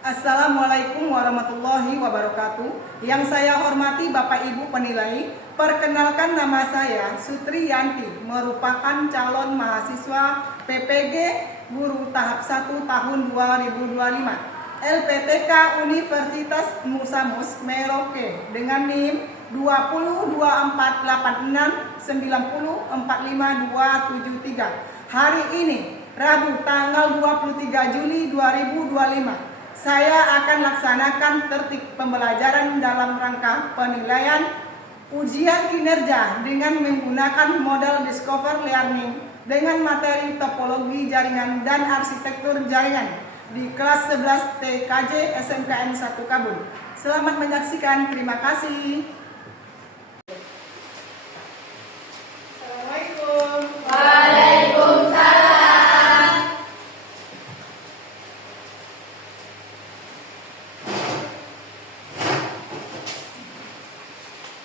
Assalamualaikum warahmatullahi wabarakatuh. Yang saya hormati Bapak Ibu penilai, perkenalkan nama saya Sutri Yanti, merupakan calon mahasiswa PPG Guru tahap 1 tahun 2025 LPTK Universitas Musa Mus Merauke dengan NIM 202489045273. Hari ini Rabu tanggal 23 Juli 2025 saya akan laksanakan tertib pembelajaran dalam rangka penilaian ujian kinerja dengan menggunakan model Discover Learning dengan materi topologi jaringan dan arsitektur jaringan di kelas 11 TKJ SMKN 1 Kabul. Selamat menyaksikan, terima kasih. Assalamualaikum. Waalaikumsalam.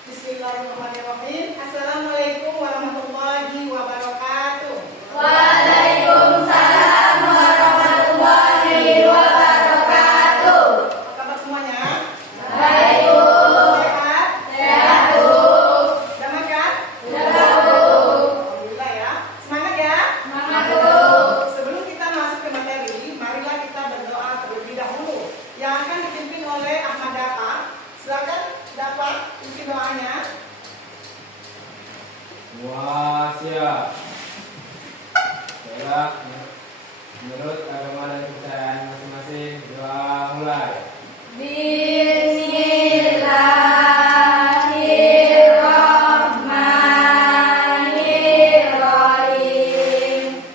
Bismillahirrahmanirrahim. Assalamualaikum warahmatullahi wabarakatuh. Waalaikumsalam warahmatullahi wabarakatuh. Apa kabar semuanya? Baik, Bu. Sehat? Sehat, Bu. Udah makan? Sudah, Bu. Alhamdulillah ya. Semangat ya. Semangat, Bu. Sebelum kita masuk ke materi, marilah kita berdoa terlebih dahulu yang akan dipimpin oleh Ahmad Dafa. Silakan dapat isi doanya. Wah, siap. Baiklah, menurut agama dan kepercayaan masing-masing, doa mulai. Bismillahirrahmanirrahim.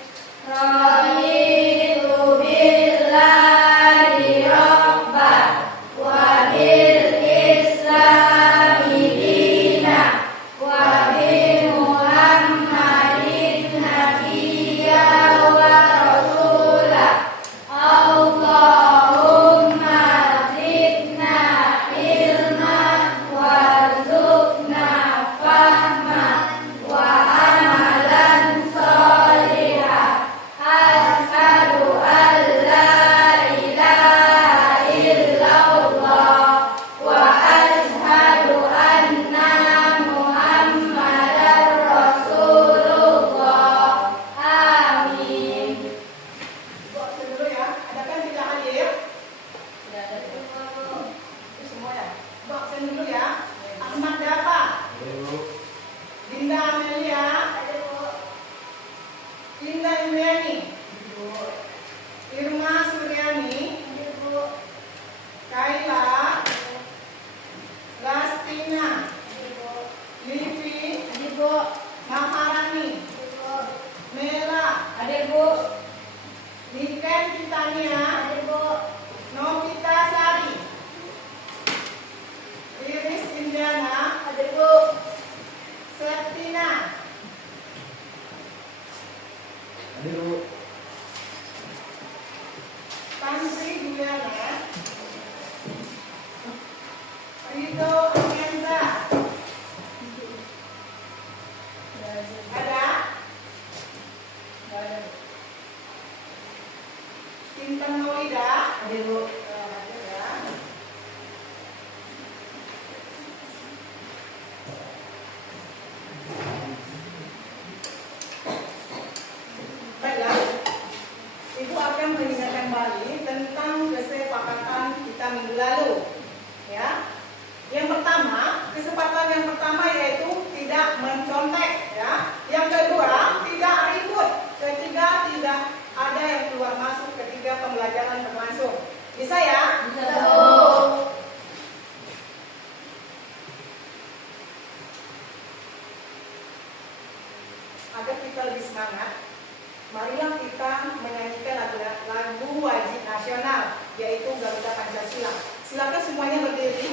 Raditu billahi rabban wa bil islami dinan wa bi Muhammadin nabiyya wa rasulah. Allahumma zidna ilman warzuqna fahman wa amalan sholihan. Asyhadu an la ilaha illallah wa asyhadu anna Muhammadar Rasulullah. Amin. Buat dulu ya. Ada kan tidak hadir? Itu semua ya. Buat dulu ya. Ahmad Dafa, Ibu, Dinda Amelia, Linda Yuliani, Irma Suryani, Kaila, Lastina, Livi, Maharani, Mela, Niken Titania, Novita Sari, Iris Indiana, Septina, Ibu, Tantri Juliana, Rido Amianza. Ada? Intan Maulida. Ada Bu. Ada ya. Baiklah, Ibu akan mengingatkan kembali tentang kesepakatan kita minggu lalu. Ya. Yang pertama, kesempatan yang pertama yaitu tidak mencontek. Ya. Yang kedua, tidak ribut. Ketiga, tidak ada yang keluar masuk ketika pembelajaran berlangsung. Bisa ya? Bisa, Bu. Agar kita lebih semangat, marilah kita menyanyikan lagu wajib nasional, yaitu Garuda Pancasila. Silakan semuanya berdiri.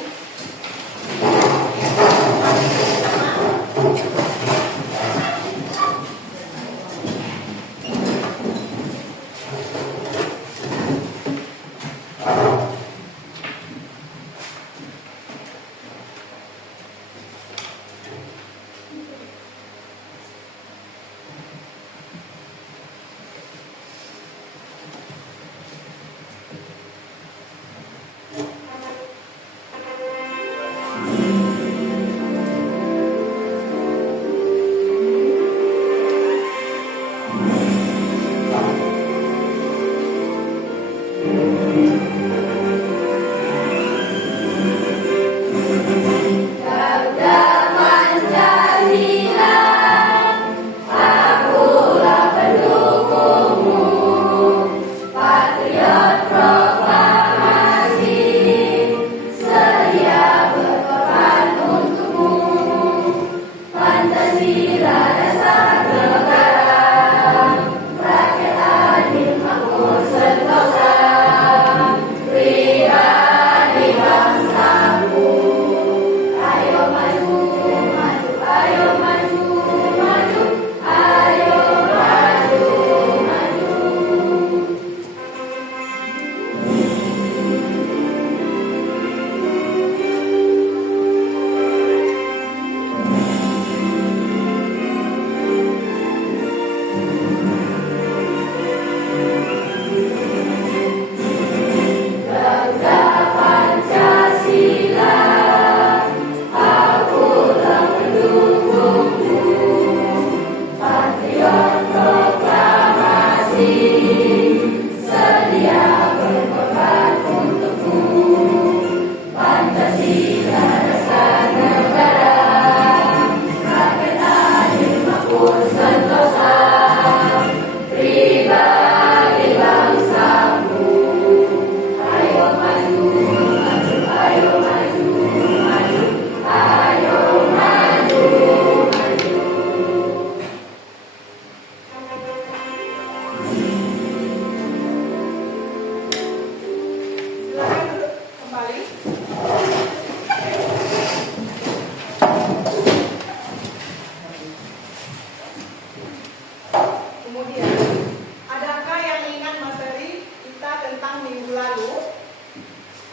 minggu lalu.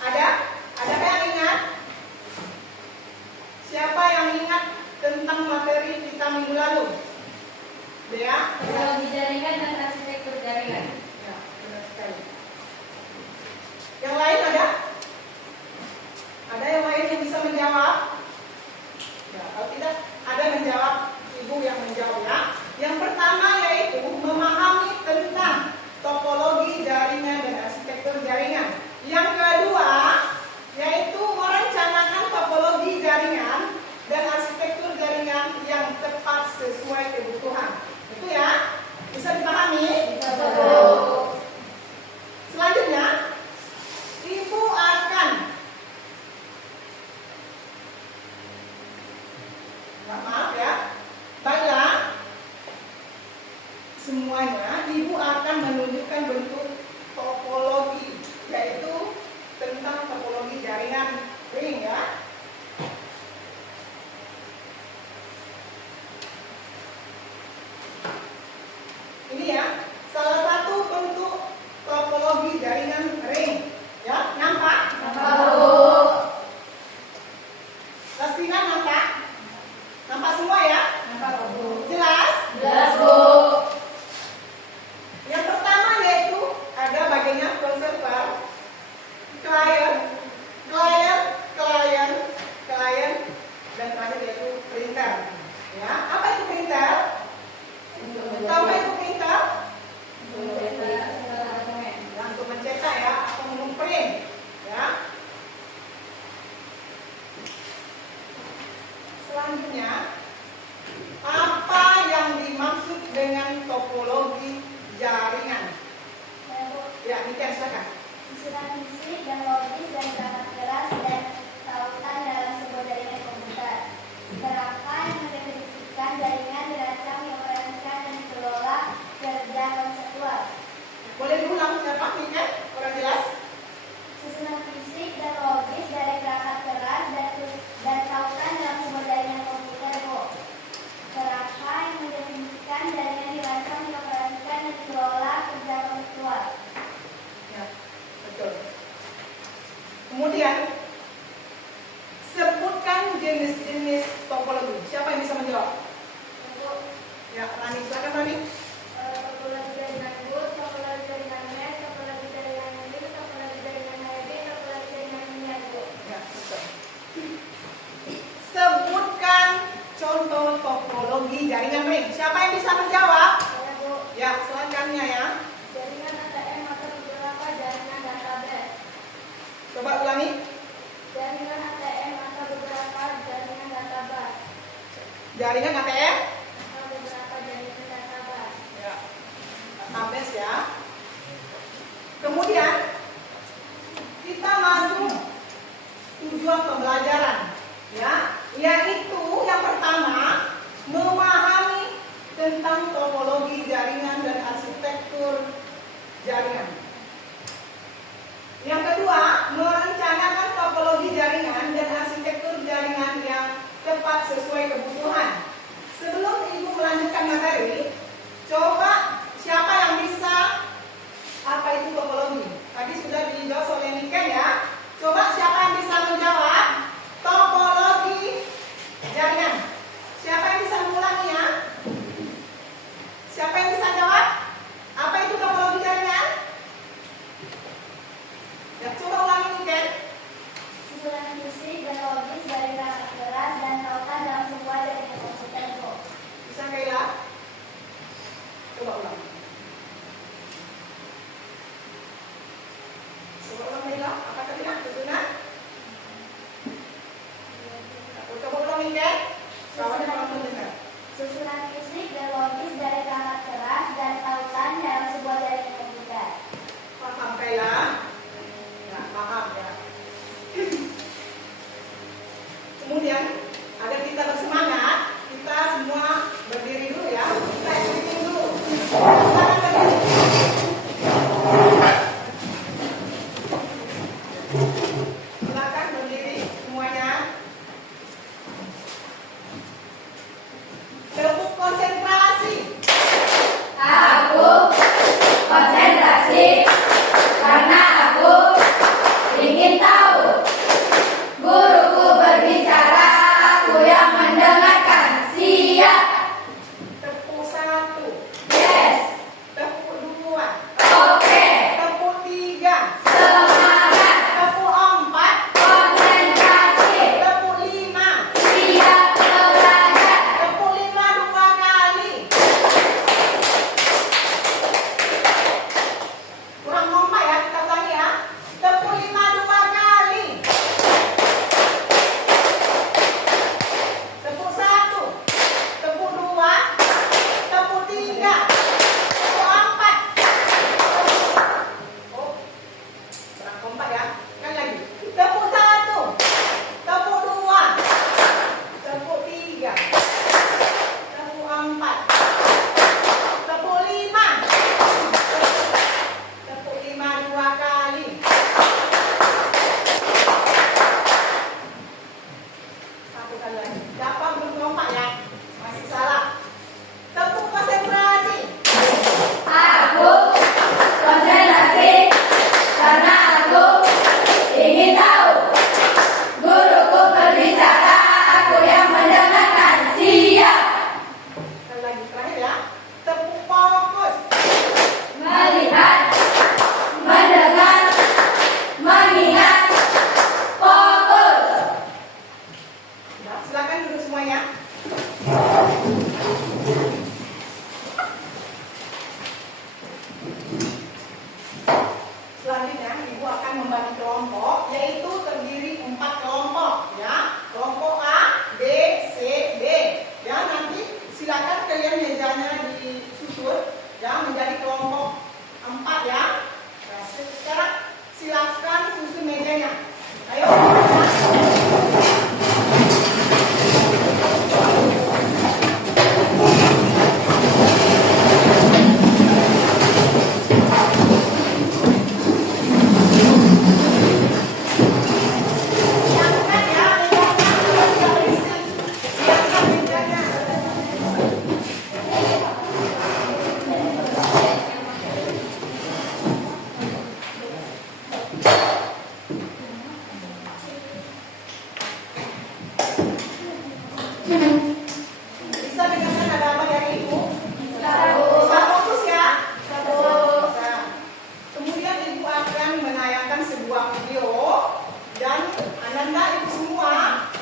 Ada yang ingat? Siapa yang ingat tentang materi kita minggu lalu? Dea? Topologi jaringan dan arsitektur jaringan. Ya, benar sekali. Yang lain ada? Ada yang lain yang bisa menjawab? Ya, kalau tidak, ada yang menjawab, ibu yang menjawab ya. Yang pertama yaitu memahami tentang topologi jaringan dan arsitektur jaringan. Yang kedua yaitu merencanakan topologi jaringan dan arsitektur jaringan yang tepat sesuai kebutuhan. Itu ya, bisa dipahami? Selanjutnya, ibu akan maaf ya, baiklah, semuanya ibu akan menunjukkan bentuk topologi, yaitu tentang topologi jaringan ring ya. Ini ya, salah satu bentuk topologi jaringan ring. Ya, nampak? Lastina nampak? Nampak semua ya? Jelas? Jelas, Bu. Yang pertama yaitu ada bagiannya conserver, client, dan terakhir yaitu printer. Ya, apa itu printer? Tahu apa itu printer? Ya, untuk mencetak ya, atau memprint. Ya. Selanjutnya, apa yang dimaksud dengan topologi jaringan? Ya, Niken silakan. Susunan fisik dan logis dan perangkat keras dan tautan dalam sebuah jaringan komputer. Kerangka yang mendefinisikan jaringan dirancang, dioperasikan, dan dikelola kerja konseptual. Boleh diulang siapa Niken? Kurang jelas? Susunan fisik dan logis dari perangkat keras dan tautan dalam sebuah jaringan komputer. Kerangka yang mendefinisikan jaringan dirancang, dioperasikan, dan dikelola kerja konseptual. Ya, betul. Kemudian sebutkan jenis-jenis topologi. Siapa yang bisa menjawab? Ya, Rani, silakan Rani. Topologi jaringan boot, topologi jaringan mesh, topologi jaringan link, topologi jaringan hybrid, topologi jaringan linear. Ya, betul. Sebutkan contoh topologi jaringan ring. Siapa yang bisa menjawab? Saya, Bu. Ya, silakannya ya. Jaringan ATM atau beberapa jaringan database. Coba ulangi. Jaringan ATM atau beberapa jaringan database. Jaringan ATM. Atau beberapa jaringan database. Ya. Database ya. Kemudian kita masuk tujuan pembelajaran ya, yaitu yang pertama memahami tentang topologi jaringan dan arsitektur jaringan. Yang kedua, merencanakan topologi jaringan dan arsitektur jaringan yang tepat sesuai kebutuhan. Sebelum ibu melanjutkan materi, coba siapa yang bisa apa itu topologi? Tadi sudah dijawab oleh Niken ya. Coba siapa yang bisa menjawab topologi jaringan? Siapa yang bisa mengulangi ya? Siapa yang bisa jawab? Apa itu topologi jaringan? Ya, coba ulangi Niken. Susunan fisik dan logis dari perangkat keras dan tautan dalam sebuah jaringan komputer. Bisa Kaila? Coba ulangi. lompat ya. Sekali lagi. Tepuk 1, tepuk 2, tepuk 3, tepuk 4, tepuk 5, tepuk 5 2 kali. Satu kali lagi. Dapat belum lompat ya? Masih salah. Tepuk konsentrasi. Aku konsentrasi karena aku ingin tahu. Guruku berbicara, aku yang mendengarkan. Siap. Sekali lagi terakhir ya. Tepuk fokus. Melihat, mendengar, mengingat, fokus. Ya, silakan duduk semuanya. Selanjutnya, Ibu akan membagi kelompok, yaitu terdiri 4 kelompok, ya. Kelompok A, B, C, D. Ya, nanti silakan kalian mejanya disusun, ya, menjadi kelompok 4 ya. Nah, sekarang silakan susun mejanya. Ayo. Siapkan ya, mejanya tidak berisik. Siapkan mejanya. Bisa dengarkan ada apa dari Ibu? Bisa fokus ya? Bisa. Kemudian Ibu akan menayangkan sebuah video dan Ananda Ibu semua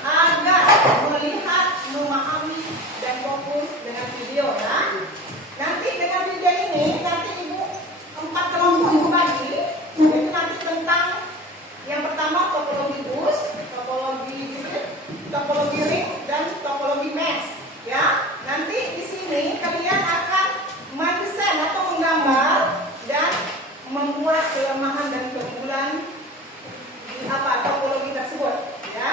agar melihat, memahami dan fokus dengan video ya. Nanti dengan video ini nanti Ibu 4 kelompok Ibu bagi, yaitu nanti tentang yang pertama topologi bus, topologi grid, topologi ring dan topologi mesh ya. Nanti di sini kalian akan mendesain atau menggambar dan membuat kelemahan dan keunggulan di topologi tersebut ya.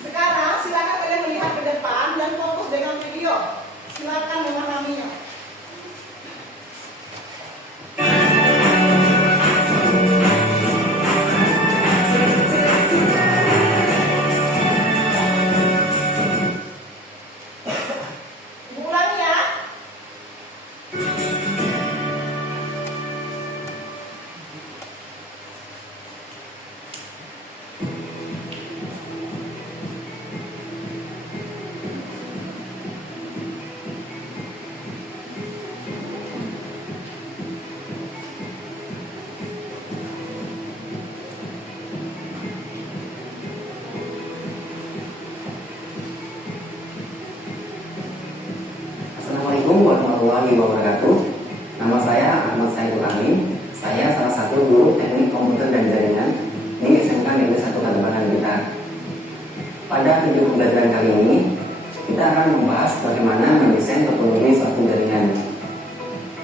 Sekarang silakan kalian melihat ke depan dan fokus dengan video. Silakan memahaminya. Ibu ulangi ya. Assalamualaikum warahmatullahi wabarakatuh. Nama saya Ahmad Saiful Amin. Saya salah satu guru teknik komputer dan jaringan di SMK Negeri 1 Kabupaten Blitar. Pada video pembelajaran kali ini, kita akan membahas bagaimana mendesain topologi suatu jaringan.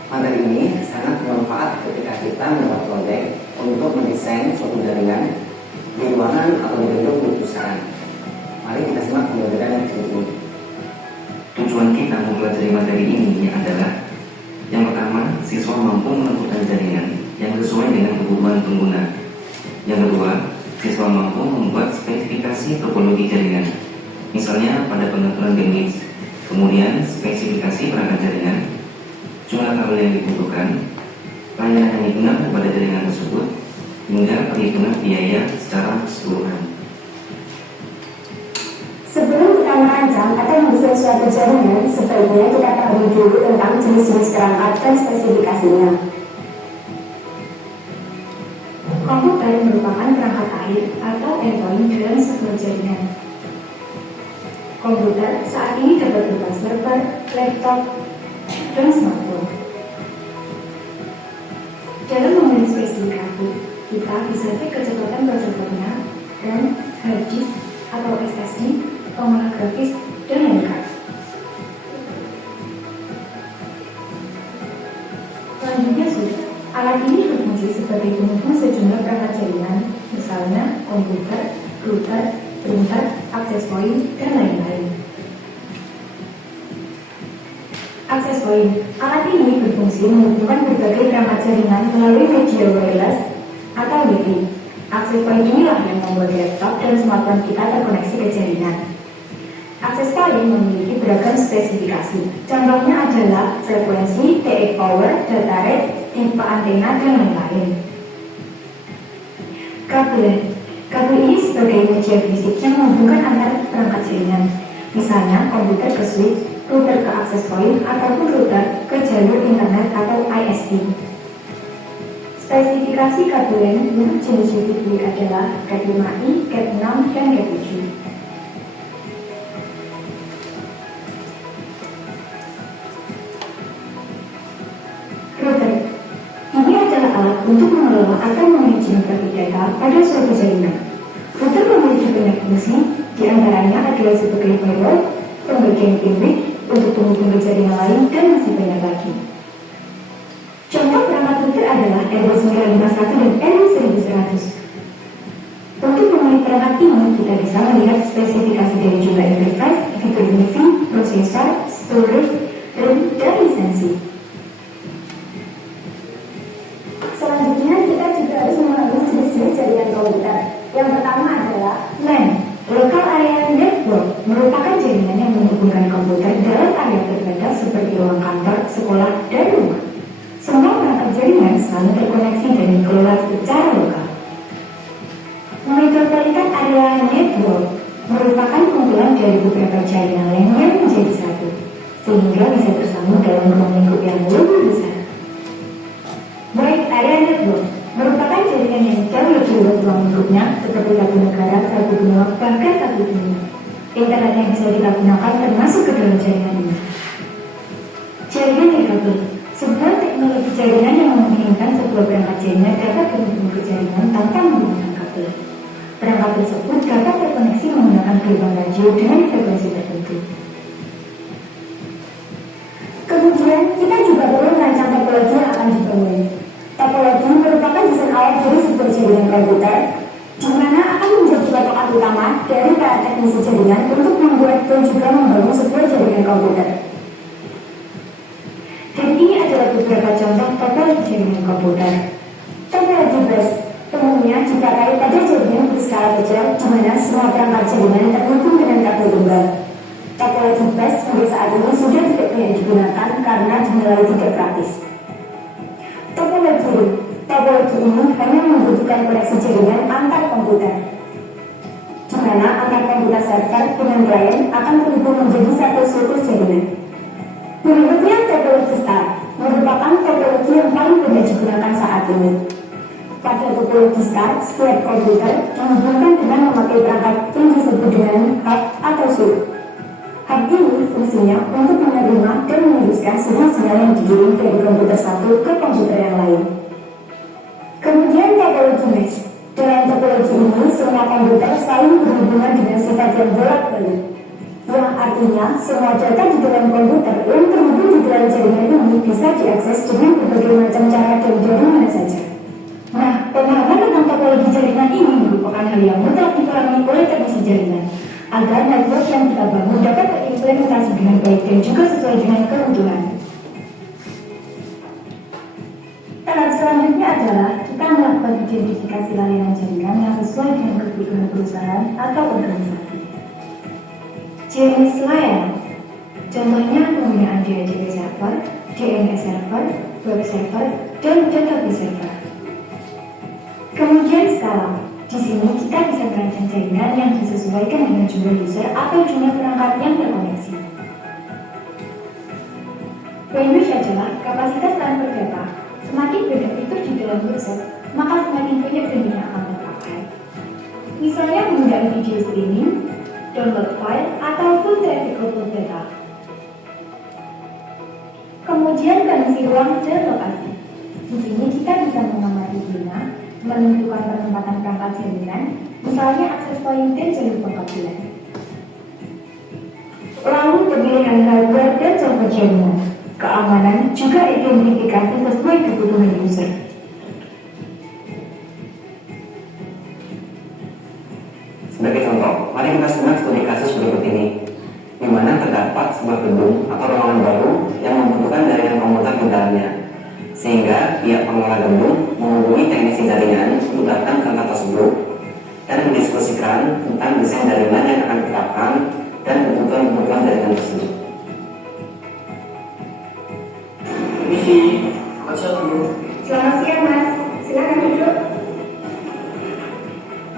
Materi ini sangat bermanfaat ketika kita mendapat proyek untuk mendesain suatu jaringan di ruangan atau di gedung di perusahaan. Mari kita simak pembelajaran ini. Tujuan kita mempelajari materi ini adalah yang pertama, siswa mampu menentukan jaringan yang sesuai dengan kebutuhan pengguna. Yang kedua, siswa mampu membuat spesifikasi topologi jaringan, misalnya pada pengaturan bandwidth, kemudian spesifikasi perangkat jaringan, jumlah kabel yang dibutuhkan, layanan yang digunakan pada jaringan tersebut, hingga perhitungan biaya secara keseluruhan. Sebelum kita merancang atau mendesain suatu jaringan, sebaiknya kita ketahui dulu tentang jenis-jenis perangkat dan spesifikasinya. Komputer merupakan perangkat akhir atau endpoint dalam sebuah jaringan. Komputer saat ini dapat berupa server, laptop, dan smartphone. Dalam memilih spesifikasi, kita bisa cek kecepatan prosesornya dan hard disk atau SSD, pengolah grafis, dan lain-lain. Selanjutnya, alat ini berfungsi sebagai penghubung sejumlah perangkat jaringan komputer, printer, akses point, dan lain-lain. Akses point. Alat ini berfungsi menghubungkan berbagai perangkat jaringan melalui media wireless atau Wi-Fi. Akses point inilah yang membuat laptop dan smartphone kita terkoneksi ke jaringan. Akses point memiliki beragam spesifikasi. Contohnya adalah frekuensi, TX power, data rate, tipe antena, dan lain-lain. Kabel. Kabel ini sebagai media fisik yang menghubungkan antar perangkat jaringan. Misalnya komputer ke switch, router ke akses point, ataupun router ke jalur internet atau ISP. Spesifikasi kabel yang untuk jenis UPV adalah Cat 5i, Cat 6, dan Cat 7. Router. Ini adalah alat untuk mengelola atau memanage traffic data pada suatu jaringan. Router memiliki banyak fungsi, diantaranya adalah sebagai firewall, pembagian bandwidth untuk penghubung ke jaringan lain, dan masih banyak lagi. Contoh perangkat router adalah R951 dan R1100. Untuk memilih perangkat ini, kita bisa melihat spesifikasi dari jumlah interface, fitur Wi-Fi, prosesor, storage, RAM, dan lisensi. Selanjutnya, kita juga harus mengenali jenis-jenis jaringan komputer. Yang pertama adalah LAN, Local Area Network, merupakan jaringan yang menghubungkan komputer dalam area terbatas seperti ruang kantor, sekolah, dan rumah. Semua perangkat jaringan selalu terkoneksi dan dikelola secara lokal. Metropolitan Area Network merupakan kumpulan dari beberapa jaringan LAN yang menjadi satu, sehingga bisa bersambung dalam ruang lingkup yang lebih besar. Wide Area Network merupakan jaringan yang jauh lebih luas ruang lingkupnya, seperti satu negara, satu benua, bahkan satu dunia. Internet yang bisa digunakan termasuk ke dalam jaringan ini. Jaringan nirkabel, sebuah teknologi jaringan yang memungkinkan sebuah perangkat jaringan dapat terhubung ke jaringan tanpa menggunakan kabel. Perangkat tersebut dapat terkoneksi menggunakan gelombang radio dengan frekuensi tertentu. Kemudian, kita juga perlu merancang topologi yang akan dibangun. Topologi merupakan desain awal dari sebuah jaringan komputer, di mana akan menjadi patokan utama dari para teknisi jaringan untuk membuat dan juga membangun sebuah jaringan komputer. Dan ini adalah beberapa contoh topologi jaringan komputer. Topologi bus umumnya dipakai pada jaringan berskala kecil, di mana semua perangkat jaringan terhubung dengan kabel tunggal. Topologi bus sampai saat ini sudah tidak banyak digunakan karena dinilai tidak praktis. Topologi ini hanya membutuhkan koneksi jaringan antar komputer, di mana antar komputer server dengan klien akan terhubung menjadi satu siklus jaringan. Berikutnya, topologi star merupakan topologi yang paling banyak digunakan saat ini. Pada topologi star, setiap komputer dihubungkan dengan memakai perangkat yang disebut dengan hub atau switch. Hub ini fungsinya untuk menerima dan meneruskan sinyal-sinyal yang dikirim dari komputer satu ke komputer yang lain. Kemudian topologi mesh. Dalam topologi ini, semua komputer saling berhubungan dengan sifat yang bolak-balik, yang artinya semua data di dalam komputer yang terhubung di dalam jaringan ini bisa diakses dengan berbagai macam cara dan dari mana saja. Nah, pemahaman tentang topologi jaringan ini merupakan hal yang mutlak dipahami oleh teknisi jaringan, agar network yang kita bangun dapat terimplementasi dengan baik dan juga sesuai dengan kebutuhan. Tahap selanjutnya adalah kita melakukan identifikasi layanan jaringan yang sesuai dengan kebutuhan perusahaan atau organisasi. Jenis layanan, contohnya penggunaan DHCP server, DNS server, web server, dan database server. Kemudian skala. Di sini kita bisa merancang jaringan yang disesuaikan dengan jumlah user atau jumlah perangkat yang terkoneksi. Bandwidth adalah kapasitas transfer data. Semakin banyak fitur di dalam user, maka semakin banyak bandwidth yang akan terpakai. Misalnya penggunaan video streaming, download file, ataupun traffic upload data. Kemudian kondisi ruang dan lokasi. Di sini kita bisa mengamati zona, menentukan penempatan perangkat jaringan, misalnya akses point dan jalur pengkabelan. Lalu pemilihan hardware dan software jaringan, keamanan, juga identifikasi sesuai kebutuhan user. Sebagai Contoh, mari kita simak studi kasus berikut ini, di mana terdapat sebuah gedung atau ruangan baru yang membutuhkan jaringan komputer di dalamnya, sehingga pihak pengelola gedung menghubungi teknisi jaringan untuk datang ke tempat tersebut dan mendiskusikan tentang desain jaringan yang akan diterapkan dan kebutuhan jaringan tersebut. Misi, masuk dulu. Selamat siang Mas, silakan duduk.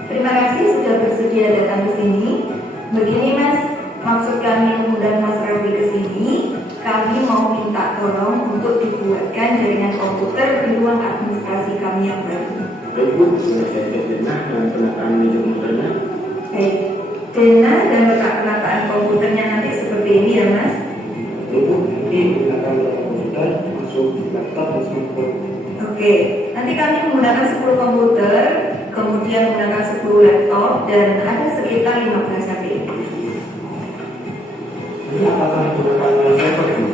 Terima kasih sudah bersedia datang ke sini. Begini Mas, maksud kami mengundang Mas Rabi ke sini, kami mau minta tolong untuk dibuatkan jaringan komputer di ruang administrasi kami yang baru. Ibu, sudah saya cek dana dan penataan meja komputernya. Baik, dana dan letak penataan komputernya nanti seperti ini ya Mas. Ibu, nanti gunakan komputer masuk laptop dan smartphone. Oke, nanti kami menggunakan 10 komputer, kemudian menggunakan 10 laptop, dan ada sekitar 15 HP. Ini apakah menggunakan server itu?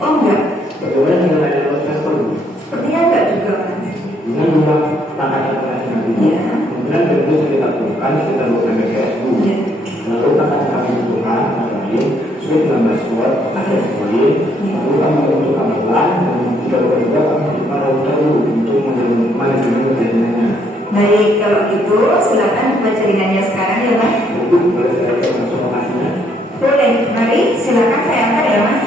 Oh enggak, Bagaimana dengan layanan server? sepertinya enggak juga Mas. Dengan jumlah perangkat nanti, Iya. kemudian tentu kita butuhkan sekitar 2 MBps dulu. Iya. Lalu akan kami butuhkan antara lain switch 16 watt, akses point, lalu kami membutuhkan LAN, dan juga kami butuhkan router dulu untuk manajemen jaringannya. Baik, kalau gitu silakan buat jaringannya sekarang ya Mas. Ibu, boleh saya cek langsung lokasinya? Boleh, mari silakan saya antar ya Mas.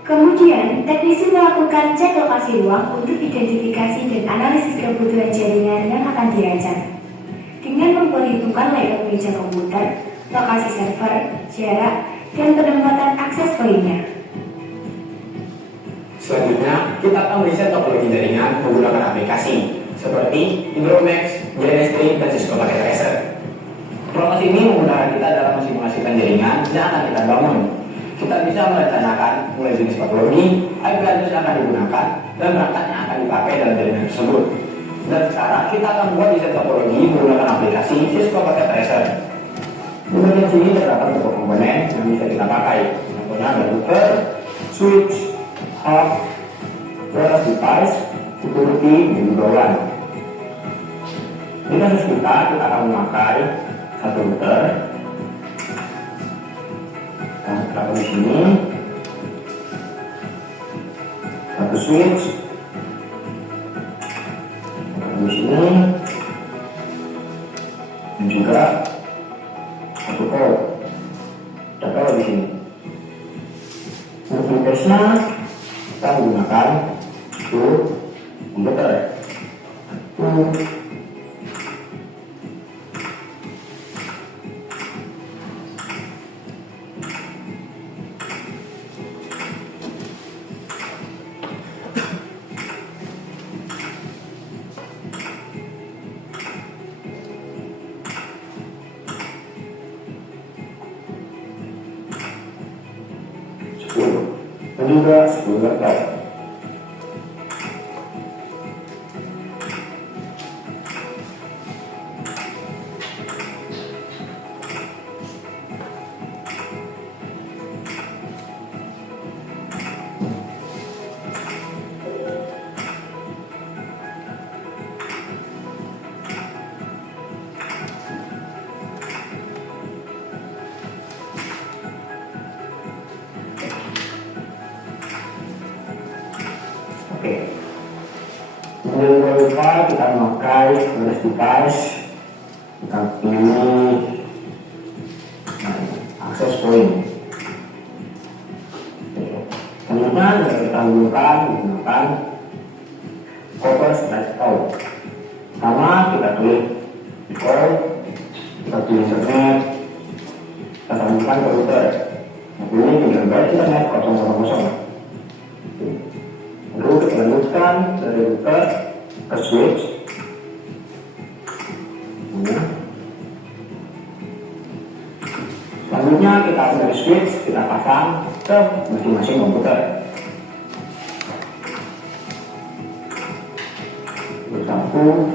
Kemudian, teknisi melakukan cek lokasi ruang untuk identifikasi dan analisis kebutuhan jaringan yang akan dirancang. Dengan memperhitungkan layout meja komputer, lokasi server, jarak, dan penempatan akses poinnya. Selanjutnya, kita akan meriset topologi jaringan menggunakan aplikasi seperti Hydromax, JNS3, dan Cisco Packet Tracer. Proses ini memudahkan kita dalam mensimulasikan jaringan yang akan kita bangun. Kita bisa merencanakan mulai jenis topologi, IP address yang akan digunakan, dan perangkat yang akan dipakai dalam jaringan tersebut. Dan sekarang kita akan membuat desain topologi menggunakan aplikasi Cisco Packet Tracer. Di bagian sini terdapat beberapa komponen yang bisa kita pakai. Contohnya ada router, switch, hub, wireless device, security, dan juga LAN. Di kasus kita akan memakai satu router. Kita di sini satu switch, di sini, dan juga satu port. Kita di sini. Untuk interface-nya kita menggunakan satu komputer. Dan juga 10 laptop. Oke. Jangan lupa kita memakai wireless device. Kita pilih akses point. Selanjutnya kita menggunakan cover slash out. Pertama kita klik default, kita pilih internet, kita sambungkan ke router. Ini tinggal internet 000. Lalu kita lanjutkan dari router ke switch. Selanjutnya kita dari switch kita pasang ke masing-masing komputer. bersatu.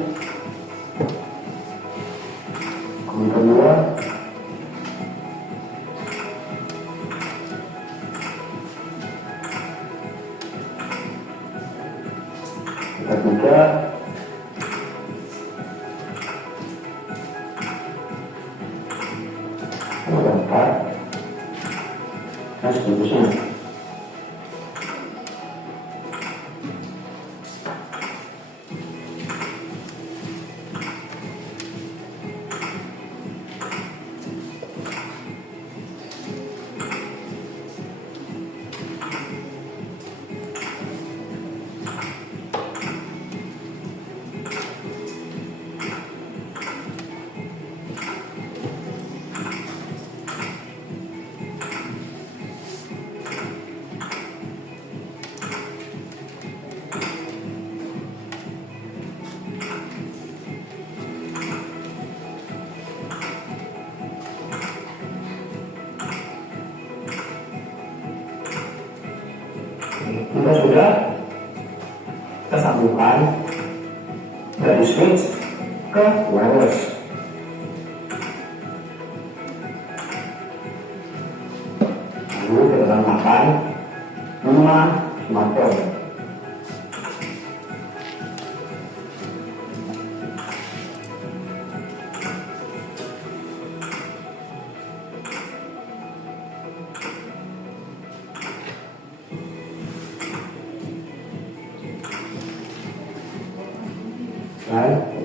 Komputer 2. Ketiga. Keempat. Dan seterusnya. Kita sudah kita sambungkan dari switch ke wireless. Lalu kita tambahkan 5 smartphone.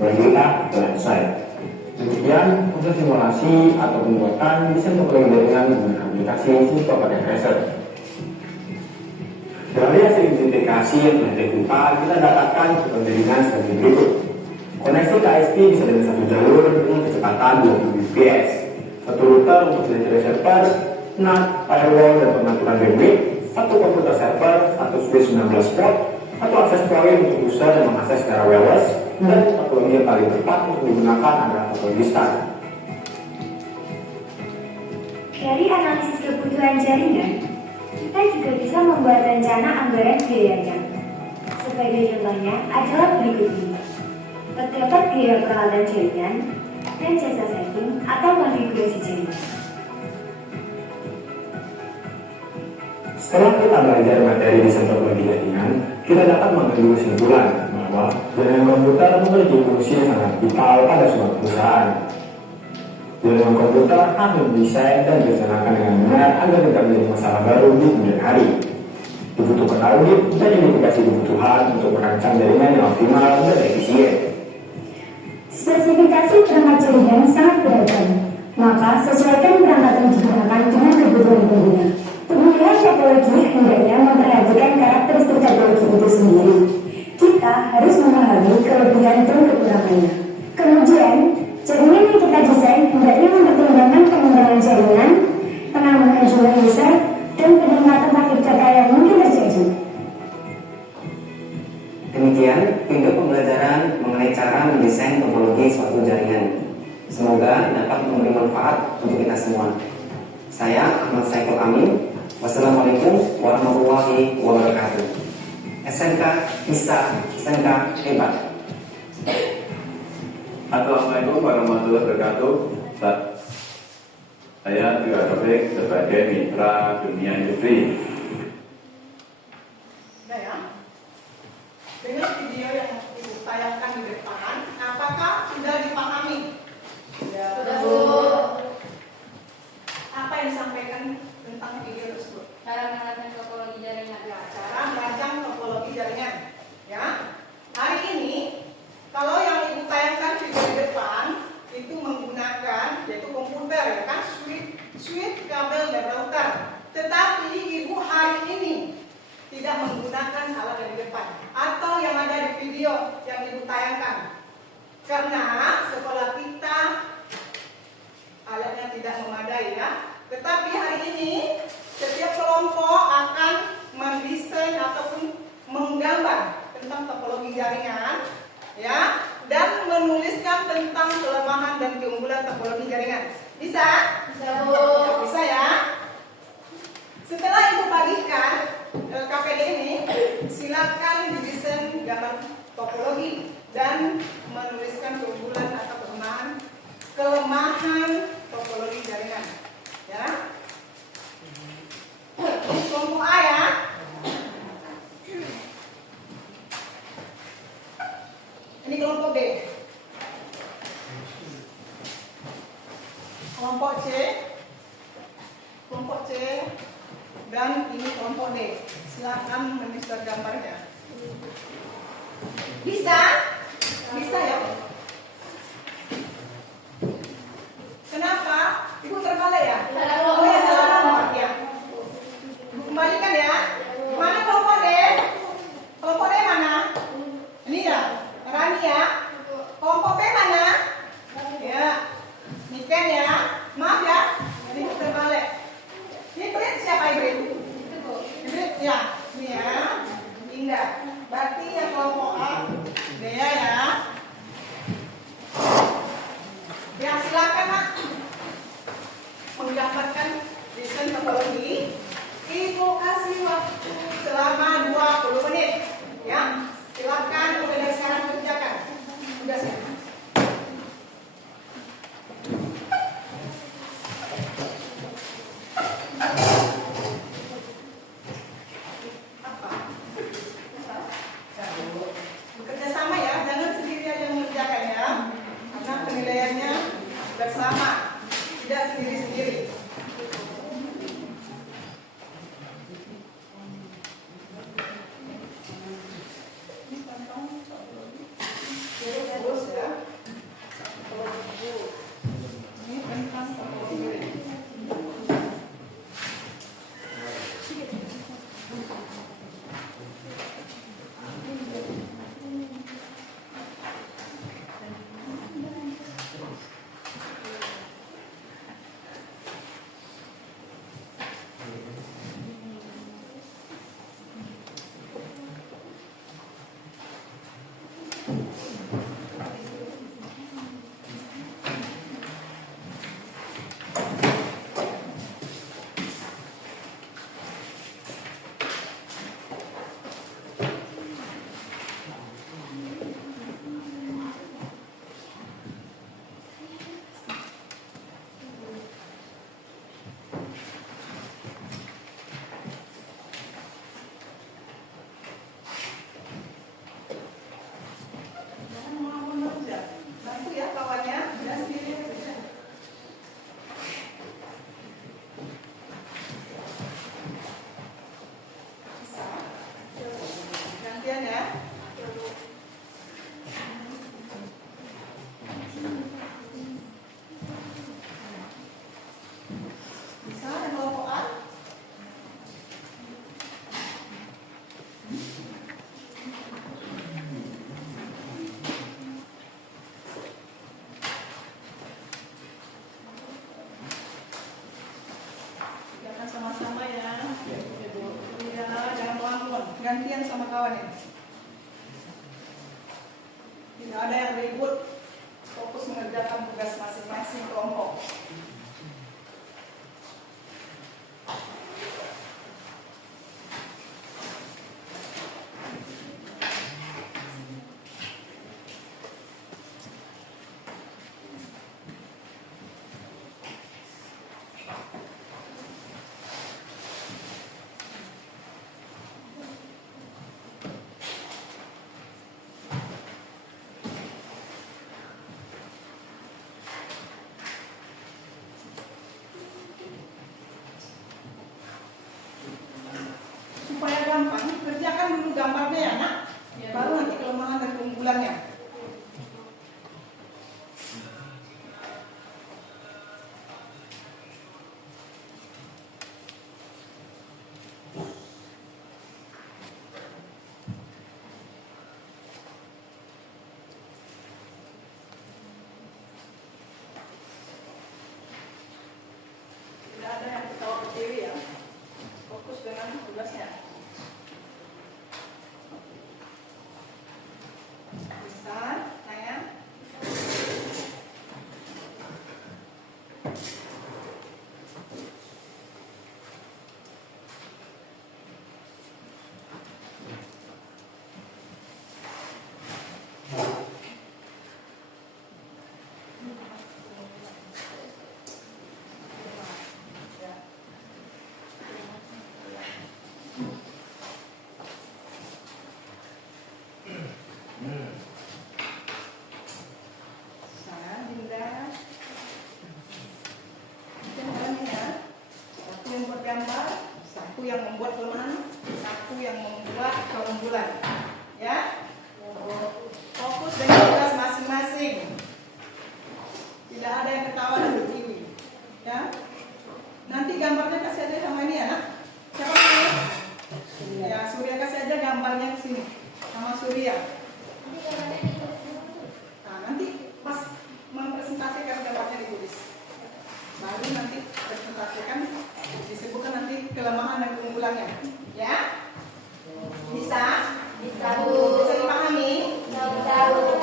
Dan kita selesai. Demikian untuk simulasi atau pembuatan desain topologi jaringan menggunakan aplikasi Cisco Packet Tracer. Dari hasil identifikasi yang telah dilakukan, kita dapatkan struktur jaringan sebagai berikut. Koneksi KSP bisa dengan satu jalur dengan kecepatan 20 Mbps. Satu router untuk seleksi server, NAT, firewall, dan pengaturan bandwidth. Satu komputer server, satu switch 19 port, satu akses point untuk user yang mengakses secara wireless, dan topologi yang paling tepat untuk digunakan adalah topologi STAR. Dari analisis kebutuhan jaringan, kita juga bisa membuat rencana anggaran biayanya. Sebagai contohnya adalah berikut ini. Terdapat biaya peralatan jaringan dan jasa setting atau konfigurasi jaringan. Setelah kita belajar materi desain topologi jaringan, kita dapat mengambil kesimpulan bahwa jaringan komputer memiliki fungsi yang sangat vital pada sebuah perusahaan. Jaringan komputer harus didesain dan direncanakan dengan benar agar tidak menjadi masalah baru di kemudian hari. Dibutuhkan audit dan identifikasi kebutuhan untuk merancang jaringan yang optimal dan efisien. Spesifikasi perangkat jaringan sangat beragam, maka sesuaikan perangkat yang digunakan dengan kebutuhan pengguna. Pemilihan topologi hendaknya memperhatikan karakteristik topologi itu sendiri. Kita harus memahami kelebihan dan kekurangannya. Kemudian, jaringan yang kita desain hendaknya mempertimbangkan pengembangan jaringan, pengamanan jumlah user, dan peningkatan paket data yang mungkin terjadi. Demikian pintu pembelajaran mengenai cara mendesain topologi suatu jaringan. Semoga dapat memberi manfaat untuk kita semua. Saya Ahmad Saiful Amin. Wassalamualaikum warahmatullahi wabarakatuh. SMK bisa, SMK hebat. Assalamualaikum warahmatullahi wabarakatuh. Saya juga Taufik sebagai mitra dunia industri. Nah ya, dengan video yang ibu tayangkan di depan, apakah sudah dipahami? Sudah, Bu. Apa yang disampaikan tentang video tersebut? Cara merancang topologi jaringan. Ya, cara merancang topologi jaringan. Ya, hari ini kalau yang ibu tayangkan video di depan itu menggunakan yaitu komputer, ya kan, switch, kabel dan router. Tetapi ibu hari ini tidak menggunakan alat yang di depan atau yang ada di video yang ibu tayangkan, karena sekolah kita alatnya tidak memadai, ya. Tetapi hari ini setiap kelompok akan mendesain ataupun menggambar tentang topologi jaringan, ya, dan menuliskan tentang kelemahan dan keunggulan topologi jaringan. Bisa? Bisa, Bu. Bisa, ya. Setelah ibu bagikan KPD ini, silakan didesain gambar topologi dan menuliskan keunggulan atau kelemahan topologi jaringan. Ya. Ini kelompok A ya. Ini kelompok B. Kelompok C. Kelompok C. Dan ini kelompok D. Silakan menyusun gambarnya. Bisa? Bisa ya? Kenapa? Ibu terbalik ya? Oh ya, salah nomor ya. Ibu kembalikan ya. Mana kelompok D? Kelompok D mana? Ini ya, Rani ya. Kelompok B mana? Ya, Niken ya. Maaf ya, ini ibu terbalik. Ini print siapa ibu? Ini ya, ini ya. Indah. Berarti yang kelompok A, Dea ya. Ya silakan nak menggambarkan desain topologi. Ibu kasih waktu selama 20 menit. Ya, silakan mulai sekarang kerjakan. Sudah siap. Bekerja sama ya, jangan sendiri aja mengerjakan ya. Karena penilaiannya bersama, tidak sendiri-sendiri. Terus ya. Ini tentang topologi. Bantu ya kawannya, tidak sendiri aja. Bisa. Gantian ya. Bisa yang kelompok A. Silakan sama-sama ya. Ya, jangan melamun. Gantian sama kawan ya. Tidak ada yang ribut. Fokus mengerjakan tugas masing-masing kelompok. Supaya gampang, kerjakan dulu gambarnya ya nak. Baru nanti kelemahan dan keunggulannya. Tidak ada yang ketawa ke TV ya. Fokus dengan tugasnya. Sana, Dinda. Jangan ya. Satu yang buat gambar, satu yang membuat kelemahan, satu yang membuat keunggulan. Ya. Fokus dengan tugas masing-masing. Tidak ada yang ketawa dan berdiri. Ya. Nanti gambarnya kasih aja sama ini ya. Siapa namanya? Ya, Surya kasih aja gambarnya ke sini sama Surya. Nah, nanti pas mempresentasikan gambarnya ditulis. Baru nanti presentasikan, disebutkan nanti kelemahan dan keunggulannya. Ya? Bisa? Bisa, Bu. Bisa dipahami? Bisa, Bu.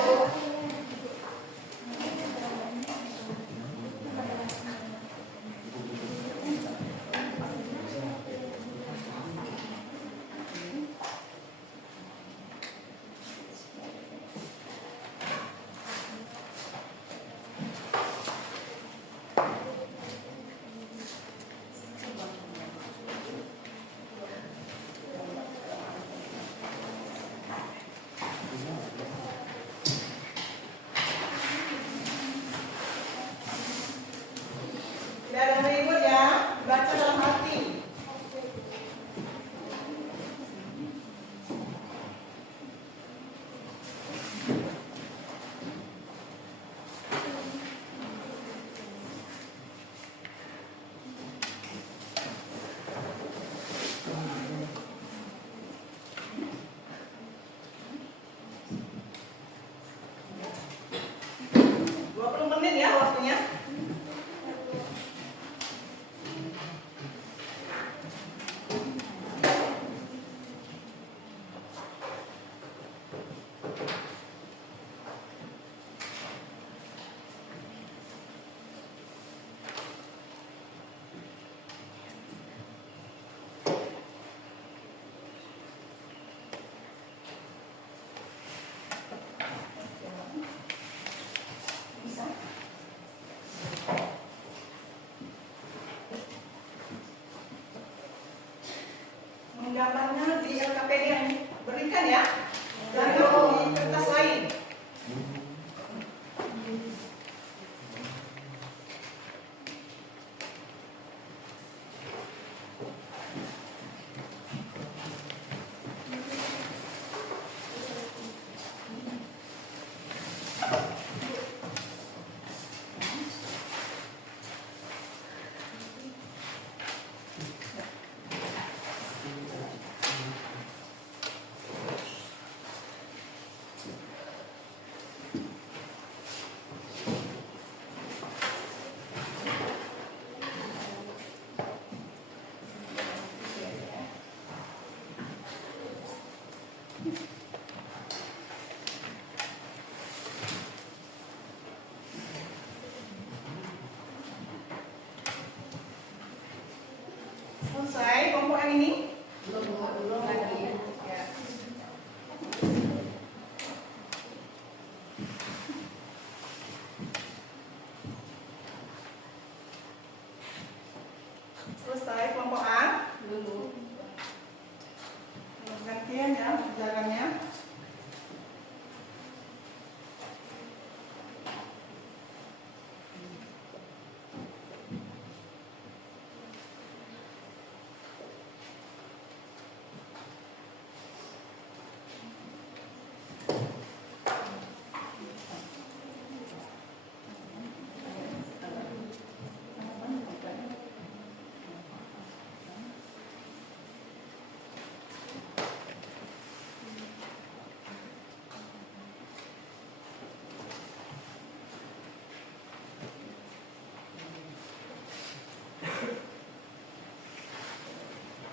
Tidak ada yang ribut ya, baca dalam hati. Ya waktunya. Gambarnya di LKPD yang berikan ya, jangan di kertas lain. Selesai kelompok yang ini? Belum lagi. Ya. Selesai kelompok A? Belum. Gantian ya jalannya.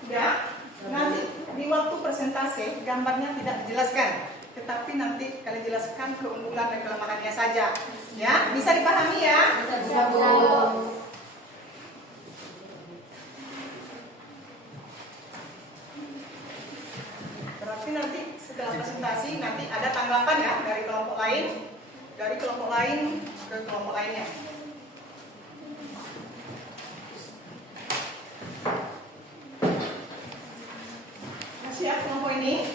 Ya, nanti di waktu presentasi gambarnya tidak dijelaskan, tetapi nanti kalian jelaskan keunggulan dan kelemahannya saja. Ya, bisa dipahami ya? Bisa, Bu. Berarti nanti setelah presentasi nanti ada tanggapan ya dari kelompok lain ke kelompok lainnya. Siap kelompok ini?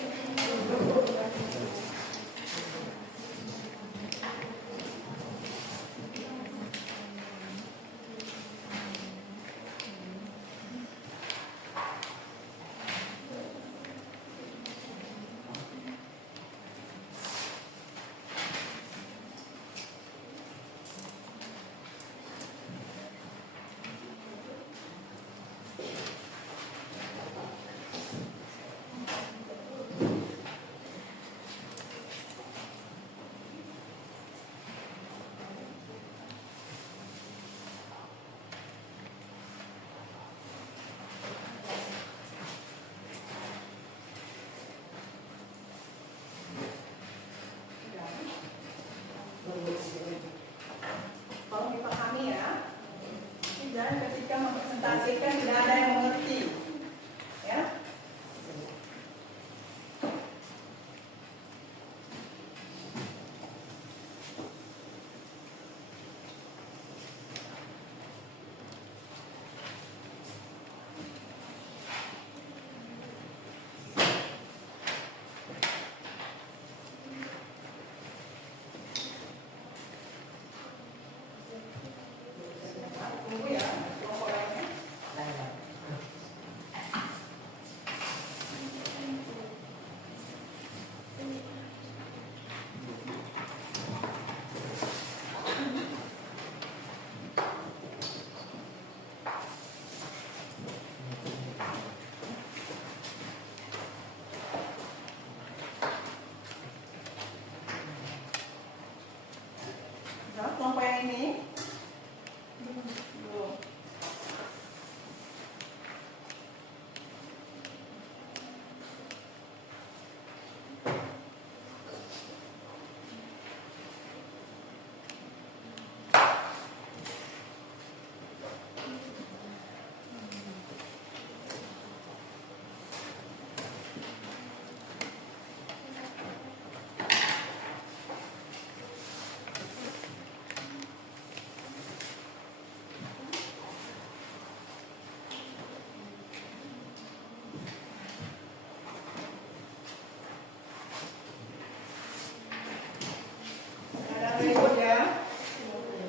Berikut ya.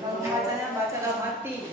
Kalau bacanya baca dalam hati.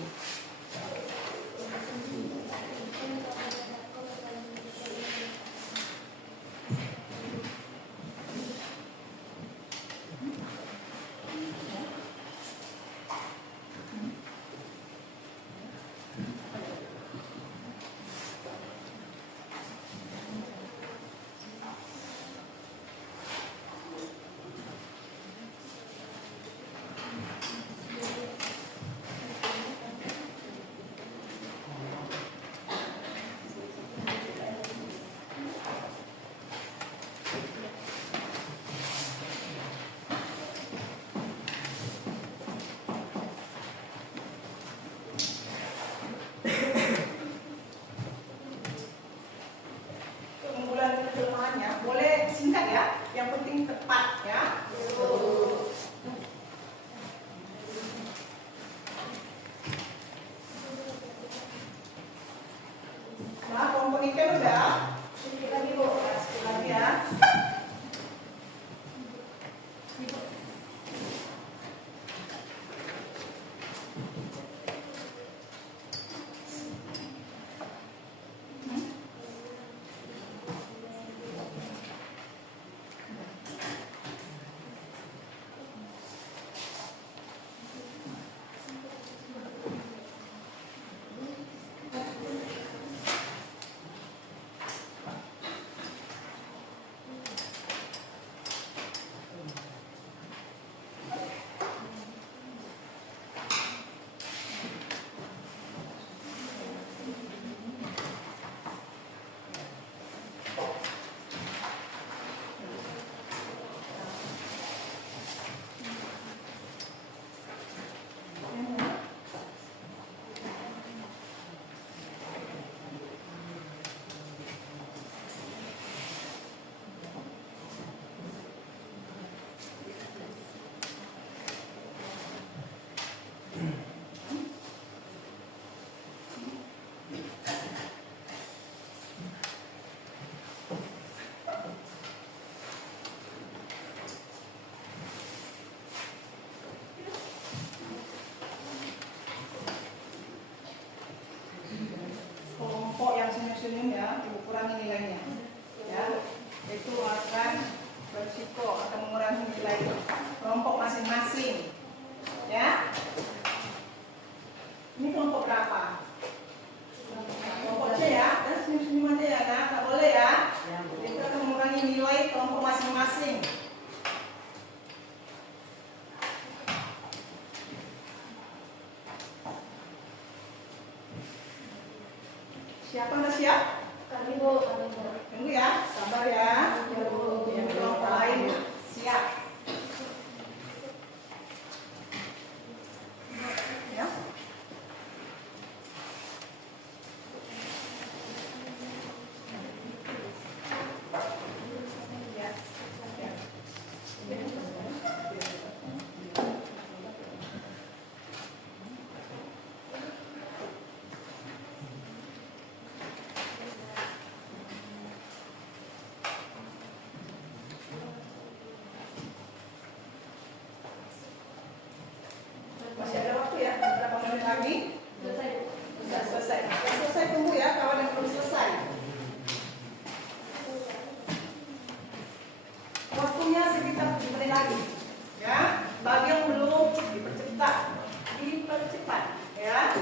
Keunggulan dan kelemahannya boleh singkat ya, yang penting tepat ya. Nah, kelompok ikan udah. Sedikit lagi Bu, sedikit lagi ya. Kelompok yang senyum-senyum ya, Ibu kurangi nilainya ya. Itu akan berisiko atau mengurangi nilai kelompok masing-masing ya. Ini kelompok berapa? Kelompok C ya, dan senyum-senyum aja ya, nah, nggak boleh ya. Itu akan mengurangi nilai kelompok masing-masing. Siapa udah siap? Kami Bu, kami Bu. Tunggu ya, sabar ya. Yang kelompok lain siap. Ya. Ya. Ya. Masih ada waktu ya, beberapa menit lagi. Selesai Bu. Sudah selesai. Sudah selesai, tunggu ya kawan yang belum selesai. Waktunya sekitar 7 menit lagi. Ya, bagi yang belum dipercepat, ya.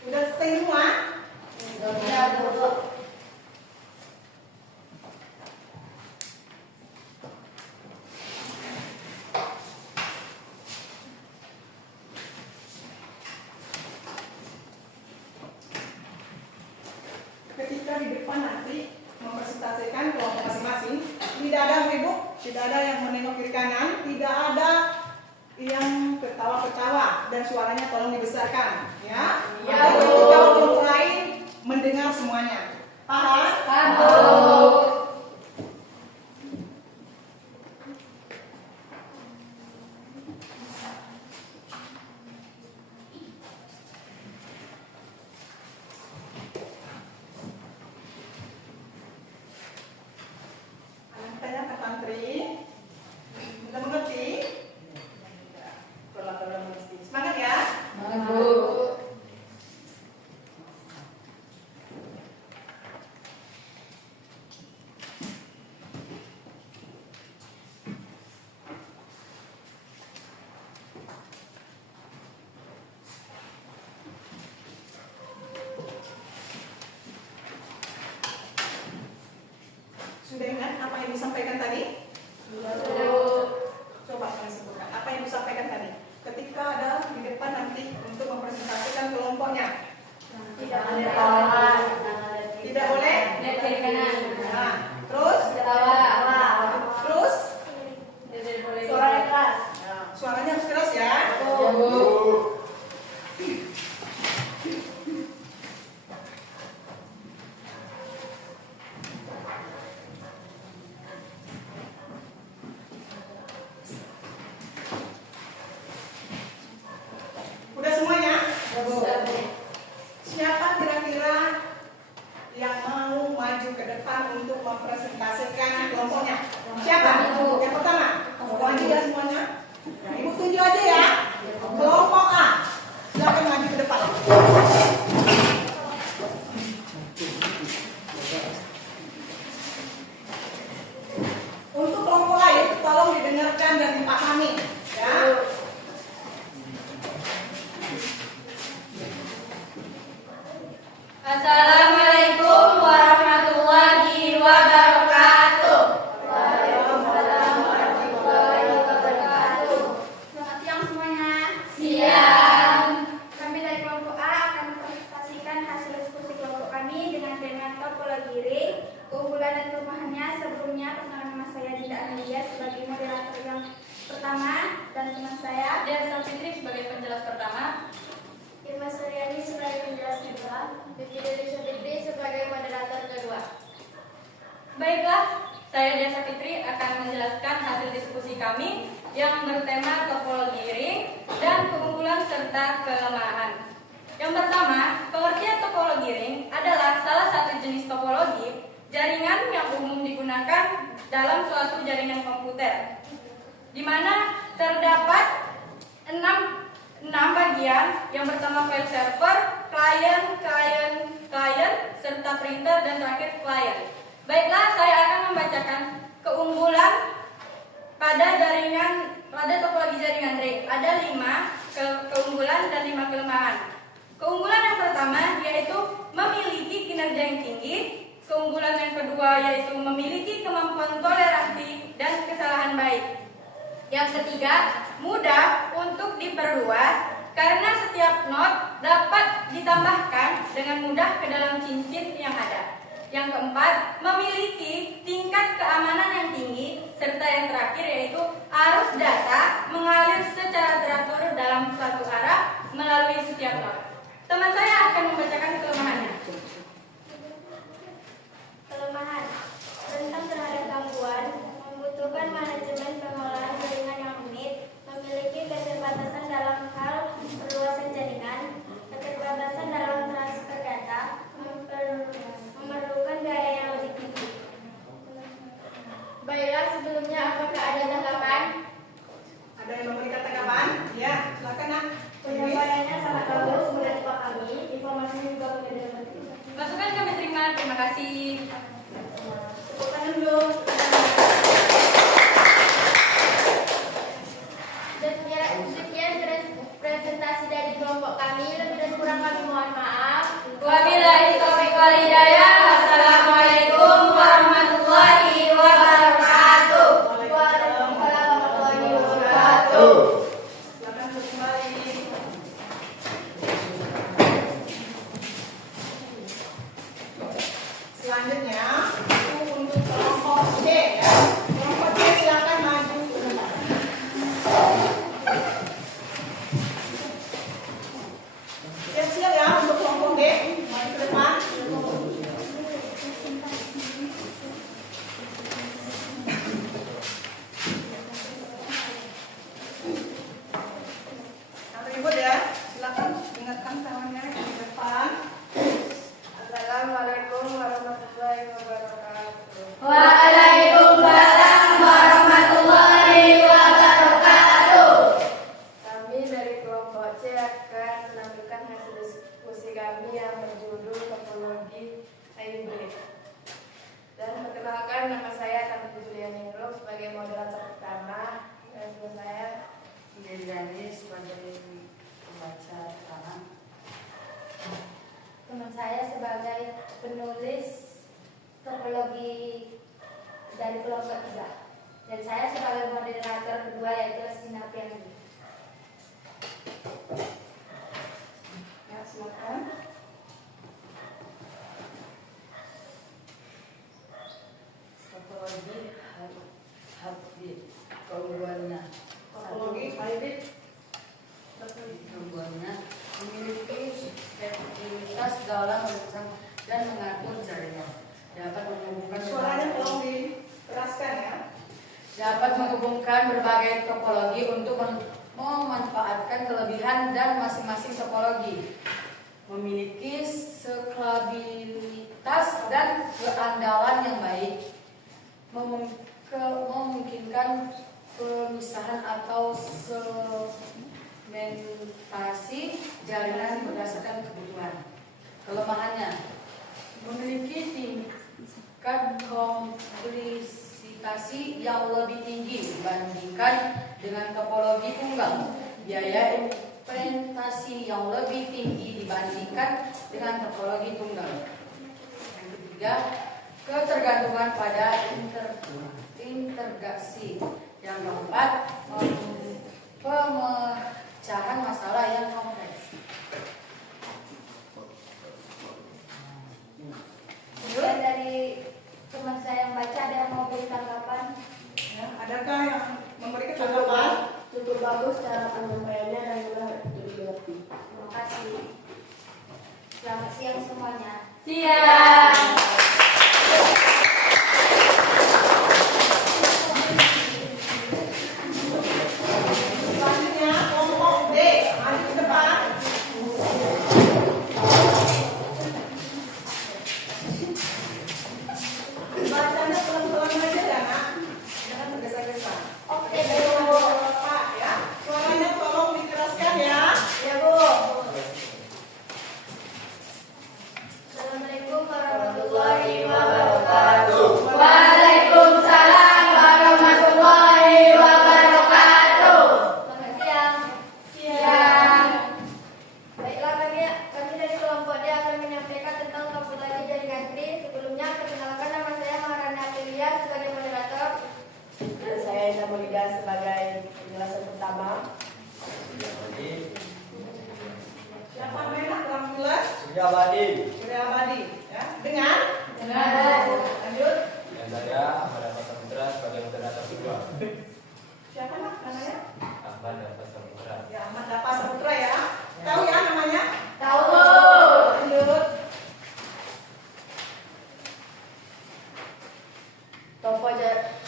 Udah selesai semua? Sudah, Bu. Ketika di depan nanti mempresentasikan kelompok masing-masing, tidak ada ribut, tidak ada yang menengok kiri kanan, tidak ada yang ketawa-ketawa, dan suaranya tolong dibesarkan, ya. Ya, Bu. Ketika kelompok lain mendengar semuanya. Paham? Paham, Bu. Tanya ke santri, sudah mengerti? Perlakuan mesti semangat ya. Bu. Sudah ingat apa yang disampaikan tadi? Coba kalian sebutkan apa yang disampaikan tadi. Ketika ada di depan nanti untuk mempresentasikan kelompoknya, Tidak boleh ketawa. tidak boleh. Lihat kiri kanan. Nah, terus, Ketawa. terus Tidak boleh. Suaranya keras. suaranya harus keras ya. Ya, Bu. Udah semuanya? Sudah, Bu. Siapa kira-kira yang mau maju ke depan untuk mempresentasikan kelompoknya? Siapa? Yang pertama, maju ya semuanya. Nah, Ibu tunjuk aja ya. Kelompok A, silakan maju ke depan. Untuk kelompok lain, tolong didengarkan dan dipahami, ya. Assalamualaikum warahmatullahi wabarakatuh. Selamat siang semuanya. Siang. Kami dari kelompok A akan mempresentasikan hasil diskusi kelompok kami dengan tema topologi ring, keunggulan dan kelemahannya. Sebelumnya perkenalkan nama saya Dinda Amelia sebagai moderator yang pertama dan teman saya Dan Fitri sebagai penjelas pertama. Irma Suryani sebagai penjelas kedua, Vicky Delisha Fitri sebagai moderator kedua. Baiklah, saya Desa Fitri akan menjelaskan hasil diskusi kami yang bertema topologi ring dan keunggulan serta kelemahan. Yang pertama, pengertian topologi ring adalah salah satu jenis topologi jaringan yang umum digunakan dalam suatu jaringan komputer, di mana terdapat 6 bagian yang pertama file server, klien, serta printer, dan terakhir klien. Baiklah, saya akan membacakan keunggulan pada topologi jaringan ring. Ada 5 keunggulan dan 5 kelemahan. Keunggulan yang pertama yaitu memiliki kinerja yang tinggi. Keunggulan yang kedua yaitu memiliki kemampuan toleransi dan kesalahan baik. Yang ketiga, mudah untuk diperluas karena setiap not dapat ditambahkan dengan mudah ke dalam cincin yang ada. Yang keempat, memiliki tingkat keamanan yang tinggi, serta yang terakhir yaitu arus data mengalir secara teratur dalam suatu arah melalui setiap not. Teman saya akan membacakan kelemahannya. Kelemahan: rentan terhadap gangguan, membutuhkan manajemen pengolahan jaringan yang rumit, memiliki keterbatasan dalam hal perluasan jaringan, keterbatasan dalam transfer data, memerlukan gaya yang lebih tinggi. Baiklah, sebelumnya apakah ada tanggapan? Ada yang memberikan tanggapan? Ya, silakan nak. Penyampaiannya sangat bagus menurut Pak kami, informasinya juga berbeda. Masukan kami terima, terima kasih. Tepuk tangan dulu. Sekian presentasi dari kelompok kami, lebih dan kurang kami mohon maaf. teman saya sebagai penulis topologi dari kelompok 3. Dan saya sebagai moderator kedua yaitu Sina Piandi. Ya, silakan. Topologi hybrid keunggulannya. Topologi hybrid Keunggulannya memiliki efektivitas dalam merancang dan mengatur jaringan. Dapat menghubungkan suaranya tolong dikeraskan ya. dapat menghubungkan berbagai topologi untuk memanfaatkan kelebihan dan masing-masing topologi. Memiliki skalabilitas dan keandalan yang baik. Memungkinkan pemisahan atau segmentasi jaringan berdasarkan kebutuhan. Kelemahannya memiliki tingkat kompleksitas yang lebih tinggi dibandingkan dengan topologi tunggal. Biaya implementasi yang lebih tinggi dibandingkan dengan topologi tunggal. Yang ketiga, ketergantungan pada integrasi. Yang keempat, pemecahan masalah yang kompleks. Kemudian dari teman saya yang baca ada yang mau beri tanggapan? Ya, adakah yang memberikan tanggapan? Cukup bagus cara penyampaiannya dan mudah dimengerti. Terima kasih. Selamat siang semuanya. Siang. Selanjutnya kelompok D, maju ke depan. Bacanya pelan-pelan aja ya, Nak. Jangan tergesa-gesa. Oke, Pak ya. Suaranya tolong dikeraskan ya. ya Bu. Assalamualaikum warahmatullahi wabarakatuh. Waalaikumsalam warahmatullahi wabarakatuh. Selamat siang. Siang. Baiklah, kami dari kelompok D akan menyampaikan tentang topologi jaringan tri. Sebelumnya perkenalkan, nama saya Maharani Aprilia sebagai moderator. Dan saya Ida Maulida sebagai penjelasan pertama. Siapa namanya? Kurang jelas. Surya Abadi. Surya Abadi. Ya. Dengan? Lanjut. Dan saya Ahmad Dapat Samudra sebagai moderator kedua. Siapa Nak namanya? Ahmad Dapat Samudra. Ya, Ahmad Dapat Saputra ya. Tahu ya namanya? Tahu. Lanjut.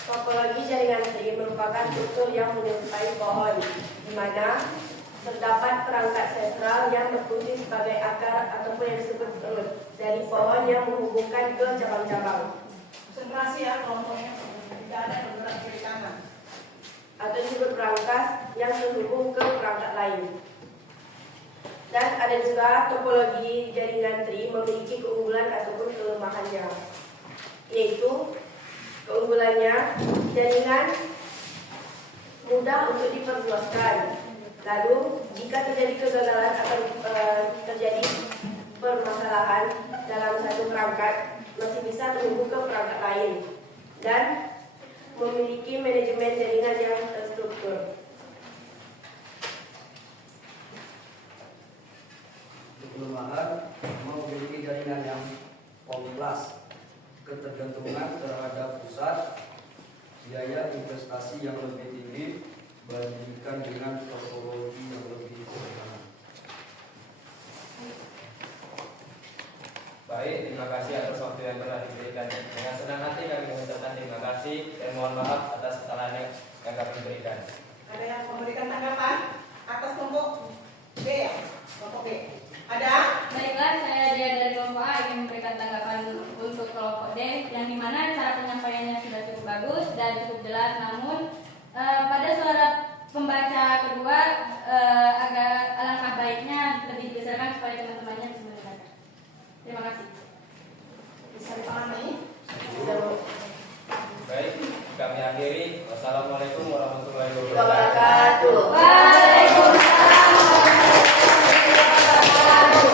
Topologi jaringan tri merupakan struktur yang menyerupai pohon, di mana terdapat perangkat sentral yang berfungsi sebagai akar ataupun yang disebut root dari pohon yang menghubungkan ke cabang-cabang, Konsentrasi ya kelompoknya. Tidak ada yang bergerak kiri kanan. atau disebut perangkat yang terhubung ke perangkat lain. Dan ada juga topologi jaringan tri memiliki keunggulan ataupun kelemahannya, yaitu keunggulannya jaringan mudah untuk diperluaskan. Lalu jika terjadi kegagalan atau terjadi permasalahan dalam satu perangkat, masih bisa terhubung ke perangkat lain dan memiliki manajemen jaringan yang terstruktur. Kelemahan memiliki jaringan yang kompleks, ketergantungan terhadap pusat, biaya investasi yang lebih tinggi dibandingkan dengan topologi yang lebih sederhana. Baik, terima kasih atas waktu yang telah diberikan. Dengan senang hati kami mengucapkan terima kasih dan mohon maaf atas kesalahan yang kami berikan. Ada yang memberikan tanggapan atas kelompok D ya? Kelompok D. Ada? Baiklah, saya Dia dari kelompok A ingin memberikan tanggapan untuk kelompok D, yang dimana cara penyampaiannya sudah cukup bagus dan cukup jelas, namun pada suara pembaca kedua agak alangkah baiknya lebih dibesarkan supaya teman-temannya bisa mendengarkan. Terima kasih. Bisa dipahami? Baik, kami akhiri. Wassalamualaikum warahmatullahi wabarakatuh. Wabarakatuh. Waalaikumsalam warahmatullahi wabarakatuh.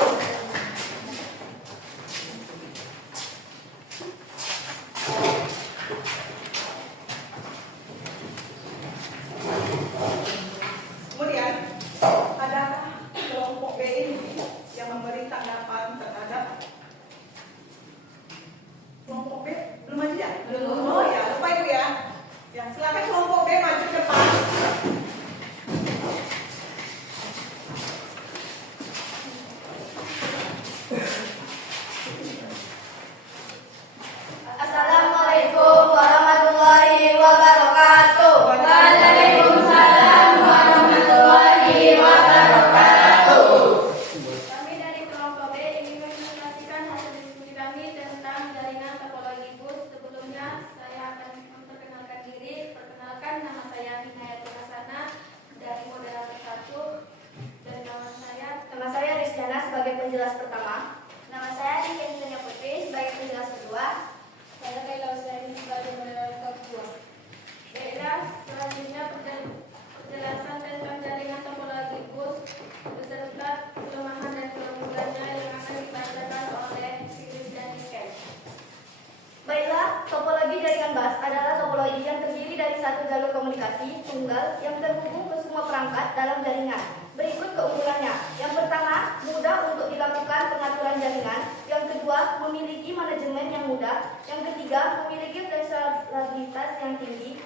satu jalur komunikasi tunggal yang terhubung ke semua perangkat dalam jaringan. Berikut keunggulannya. Yang pertama, mudah untuk dilakukan pengaturan jaringan. Yang kedua, memiliki manajemen yang mudah. Yang ketiga, memiliki fleksibilitas yang tinggi.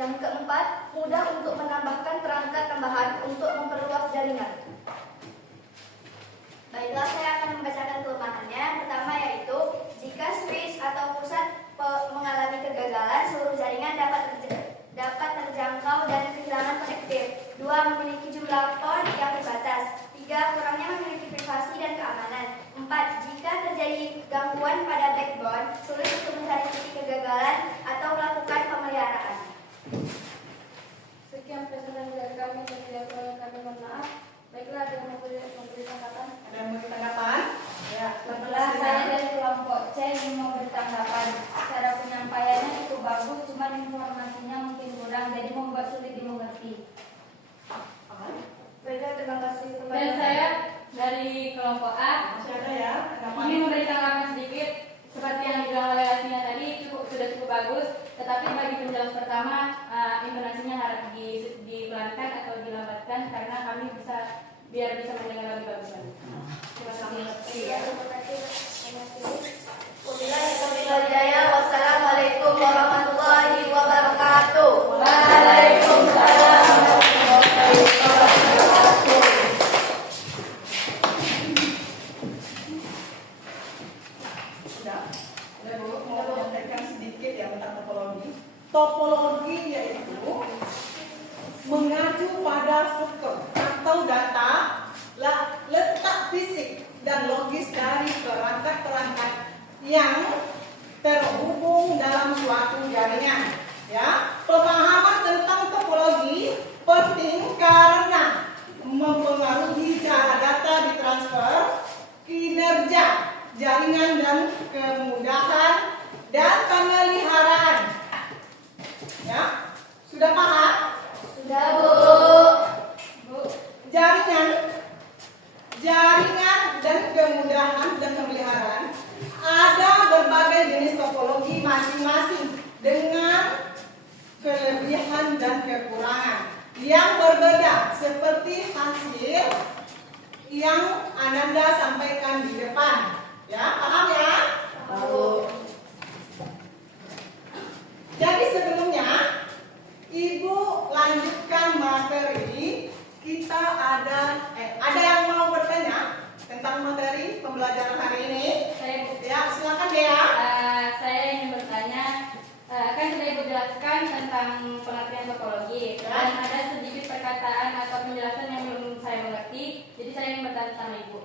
Yang keempat, mudah untuk menambahkan perangkat tambahan untuk memperluas jaringan. Baiklah, saya akan membacakan kelemahannya. Yang pertama yaitu, jika switch atau pusat mengalami kegagalan, seluruh jaringan dapat terjangkau dan kehilangan konektif. 2. Memiliki jumlah port yang terbatas. 3. Kurangnya memiliki privasi dan keamanan. 4. Jika terjadi gangguan pada backbone, sulit untuk mencari titik kegagalan atau melakukan pemeliharaan. Sekian penjelasan dari kami dan tidak perlu kami mohon maaf. Baiklah, ada yang memberi tanggapan? Ada yang memberi tanggapan? Ya, Setelah saya dari kelompok C ingin memberi tanggapan. Cara penyampaiannya itu bagus, cuma informasinya mungkin kurang, jadi membuat sulit dimengerti. Baiklah, terima kasih. Dan saya dari kelompok A masih ada ya tanggapan? ingin memberi tanggapan sedikit. Seperti yang dibilang oleh Lasmina tadi, sudah cukup bagus. Tetapi bagi penjelasan pertama, intonasinya harus dipelankan atau dilambatkan karena kami biar bisa mendengar lebih bagus lagi. Terima kasih. Wassalamualaikum warahmatullahi wabarakatuh. Waalaikumsalam warahmatullahi wabarakatuh. Sudah Bu, mau menyampaikan sedikit ya tentang topologi. Topologi yaitu mengacu pada struktur atau data letak fisik dan logis dari perangkat-perangkat yang terhubung dalam suatu jaringan. Ya, pemahaman tentang topologi penting karena mempengaruhi cara data ditransfer, kinerja jaringan dan kemudahan dan pemeliharaan. Ya, sudah paham? Sudah, Bu. Jaringan dan kemudahan dan pemeliharaan ada berbagai jenis topologi masing-masing dengan kelebihan dan kekurangan yang berbeda seperti hasil yang Ananda sampaikan di depan. Ya, paham ya? Tahu. Jadi sebelumnya Ibu lanjutkan materi. Kita ada yang mau bertanya tentang materi pembelajaran hari ini? Ya, silakan Dea. Saya ingin bertanya, kan sudah Ibu jelaskan tentang pengertian topologi dan ada sedikit perkataan atau penjelasan yang belum saya mengerti. Jadi saya ingin bertanya sama Ibu,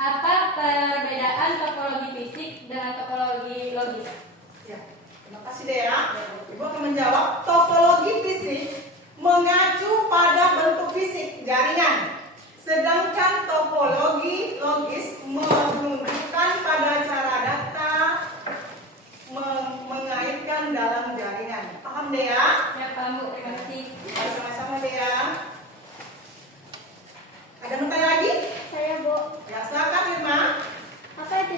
apa perbedaan topologi fisik dengan topologi logis? Ya, terima kasih Dea. Ibu akan menjawab. Topologi fisik mengacu pada bentuk fisik jaringan, sedangkan topologi logis menunjukkan pada cara data mengaitkan dalam jaringan. Paham Dea? Ya, paham Bu, terima kasih. Mari sama-sama Dea. Ada yang bertanya lagi? Saya, Bu. Ya, silakan Irma. Apa itu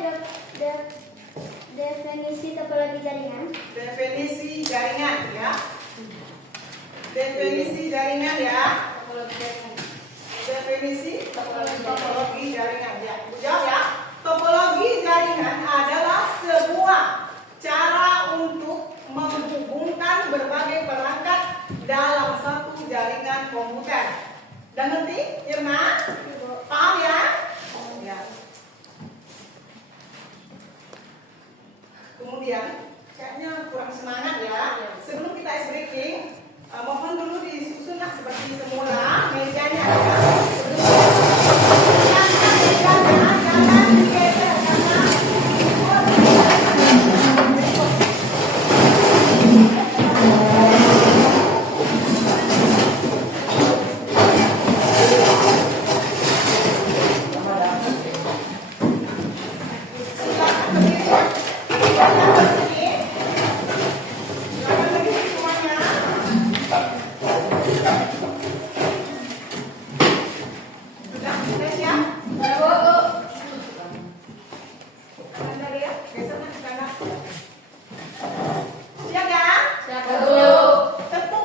definisi topologi jaringan? Definisi jaringan ya. Definisi jaringan ya. Definisi topologi jaringan ya. Ibu jawab ya. Topologi jaringan adalah sebuah cara untuk menghubungkan berbagai perangkat dalam satu jaringan komputer. Dan nanti Irma, paham ya? Ya. Kemudian kayaknya kurang semangat ya. Sebelum kita ice breaking, mohon dulu disusunlah seperti semula mejanya. Jangan digeser Tepuk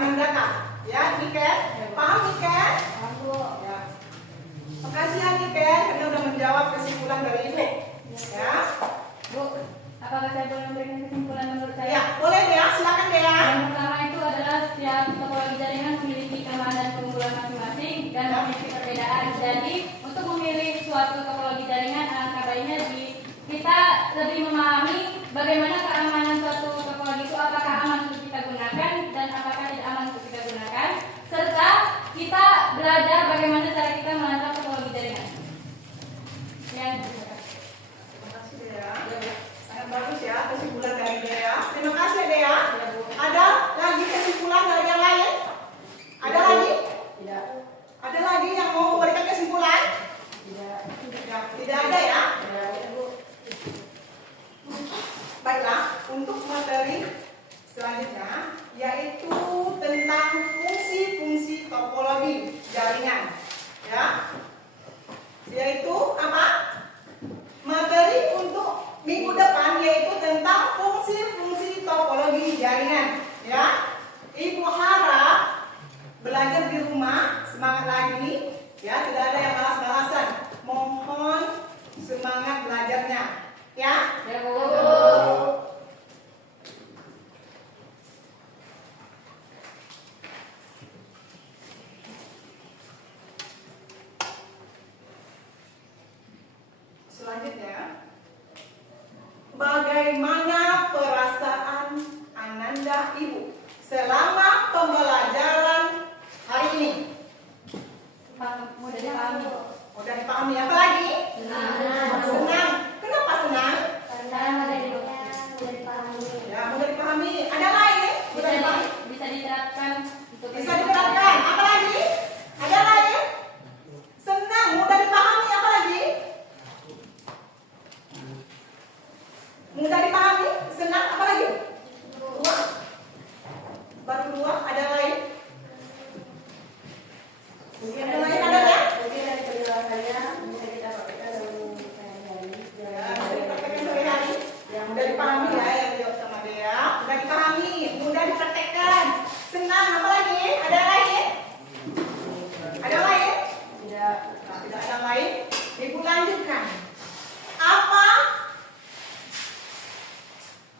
Anandaka. Ya, Niken. Paham Niken? Paham, Bu. Ya. Makasih ya Niken karena udah menjawab kesimpulan dari Ibu. Ya. Bu, apakah saya boleh memberikan kesimpulan menurut saya? Ya, boleh Dea, silakan Dea. Yang pertama itu adalah setiap topologi jaringan memiliki kelemahan dan keunggulan masing-masing dan memiliki perbedaan. Jadi, untuk memilih suatu topologi jaringan, alangkah baiknya kita lebih memahami bagaimana keamanan suatu topologi itu, apakah aman untuk kita gunakan dan apakah tidak aman untuk kita gunakan, serta kita belajar bagaimana cara kita mengatur topologi jaringan. Sekian. Terima kasih Dea. Sangat bagus ya kesimpulan dari Dea. Terima kasih Dea. Ada lagi kesimpulan dari yang lain? Ada lagi? Tidak. Ada lagi yang mau memberikan kesimpulan? Tidak. Ya, tidak ada ya? Tidak, Bu. Baiklah, untuk materi selanjutnya yaitu tentang fungsi-fungsi topologi jaringan. Ya. Yaitu apa? Materi untuk minggu depan yaitu tentang fungsi-fungsi topologi jaringan. Ya. Ibu harap belajar di rumah, semangat lagi. Ya, tidak ada yang malas-malasan. Mohon semangat belajarnya. Ya. Ya, Bu. Selanjutnya, bagaimana perasaan Ananda Ibu selama pembelajaran hari ini? Mudah dipahami. Mudah dipahami. Apa lagi? Senang. Kenapa senang? Karena mudah dipahami. Ya, mudah dipahami. Ada lain? Mudah dipahami. Bisa diterapkan untuk Bisa diterapkan. Apa lagi? Ada lain? Senang, mudah dipahami. Apa lagi? Mudah dipahami, senang. Apa lagi? Dua. Baru dua. Ada lain? Ada lain? Ada ya? Mungkin dari penjelasannya bisa kita praktekkan dalam sehari-hari. Ya, dari praktekkan sehari-hari. Yang mudah dipahami ya, yang dijawab sama Dea. Mudah dipahami, mudah dipraktekkan. Senang. Apa lagi? Ada lain? Ada lain? Tidak. Nah, tidak ada lain. Ibu lanjutkan.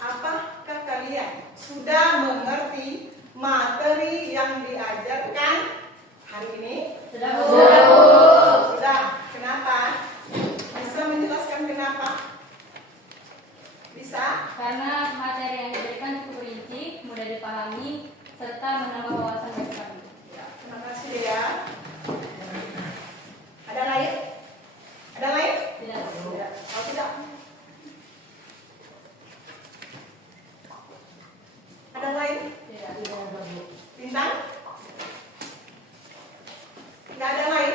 Apakah kalian sudah mengerti materi yang diajarkan hari ini? Sudah, Bu. Sudah. Kenapa? Bisa menjelaskan kenapa? Bisa? Karena materi yang diberikan cukup rinci, mudah dipahami, serta menambah wawasan bagi kami. Ya, terima kasih ya. Ada lain? Ada lain? Tidak. Tidak. Oh, tidak. Ada lain? Tidak. Bintang? Tidak ada lain?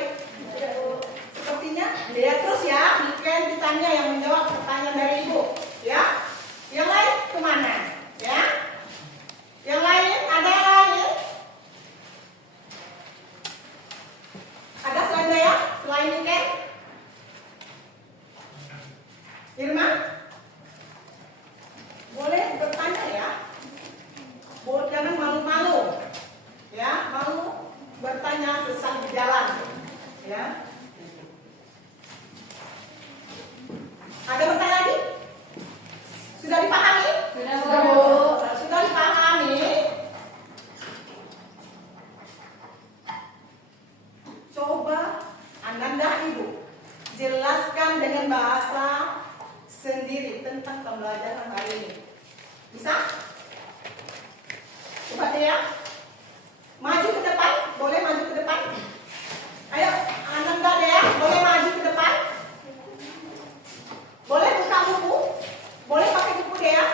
Sepertinya Dea terus ya. Mungkin ditanya yang menjawab pertanyaan dari Ibu. Ya? Yang lain kemana? Ya? Yang lain? Ada yang lain? Ada selain Dea? Selain Niken? Irma? Boleh bertanya ya? Jangan malu-malu, ya, malu bertanya sesat di jalan, ya. Ada bertanya lagi? Sudah dipahami? Sudah, Bu. Sudah dipahami? Coba Ananda Ibu jelaskan dengan bahasa sendiri tentang pembelajaran hari ini. Bisa? Coba Dea, maju ke depan, boleh maju ke depan. Ayo, Ananda Dea, boleh maju ke depan. Boleh buka buku, boleh pakai buku Dea,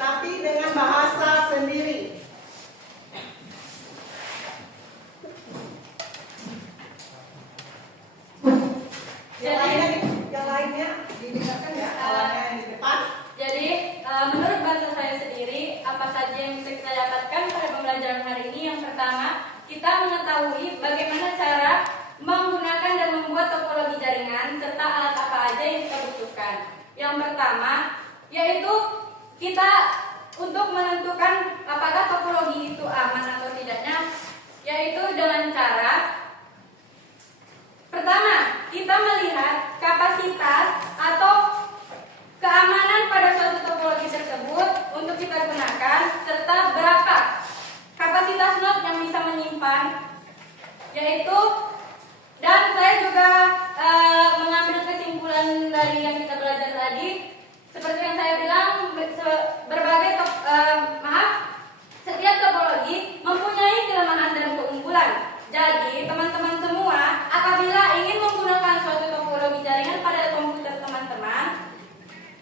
tapi dengan bahasa sendiri. Yang lainnya didengarkan ya, awalnya yang di depan. Jadi, menurut bahasa saya sendiri, apa saja yang bisa kita dapatkan pada pembelajaran hari ini? Yang pertama, kita mengetahui bagaimana cara menggunakan dan membuat topologi jaringan serta alat apa aja yang kita butuhkan. Yang pertama, yaitu kita untuk menentukan apakah topologi itu aman atau yaitu dengan cara pertama, kita melihat kapasitas atau keamanan pada suatu topologi tersebut untuk kita gunakan, serta berapa kapasitas node yang bisa menyimpan, yaitu, dan saya juga mengambil kesimpulan dari yang kita belajar tadi, seperti yang saya bilang, setiap topologi mempunyai kelemahan dan keunggulan. Jadi, teman-teman semua, apabila ingin menggunakan suatu topologi jaringan pada komputer teman-teman,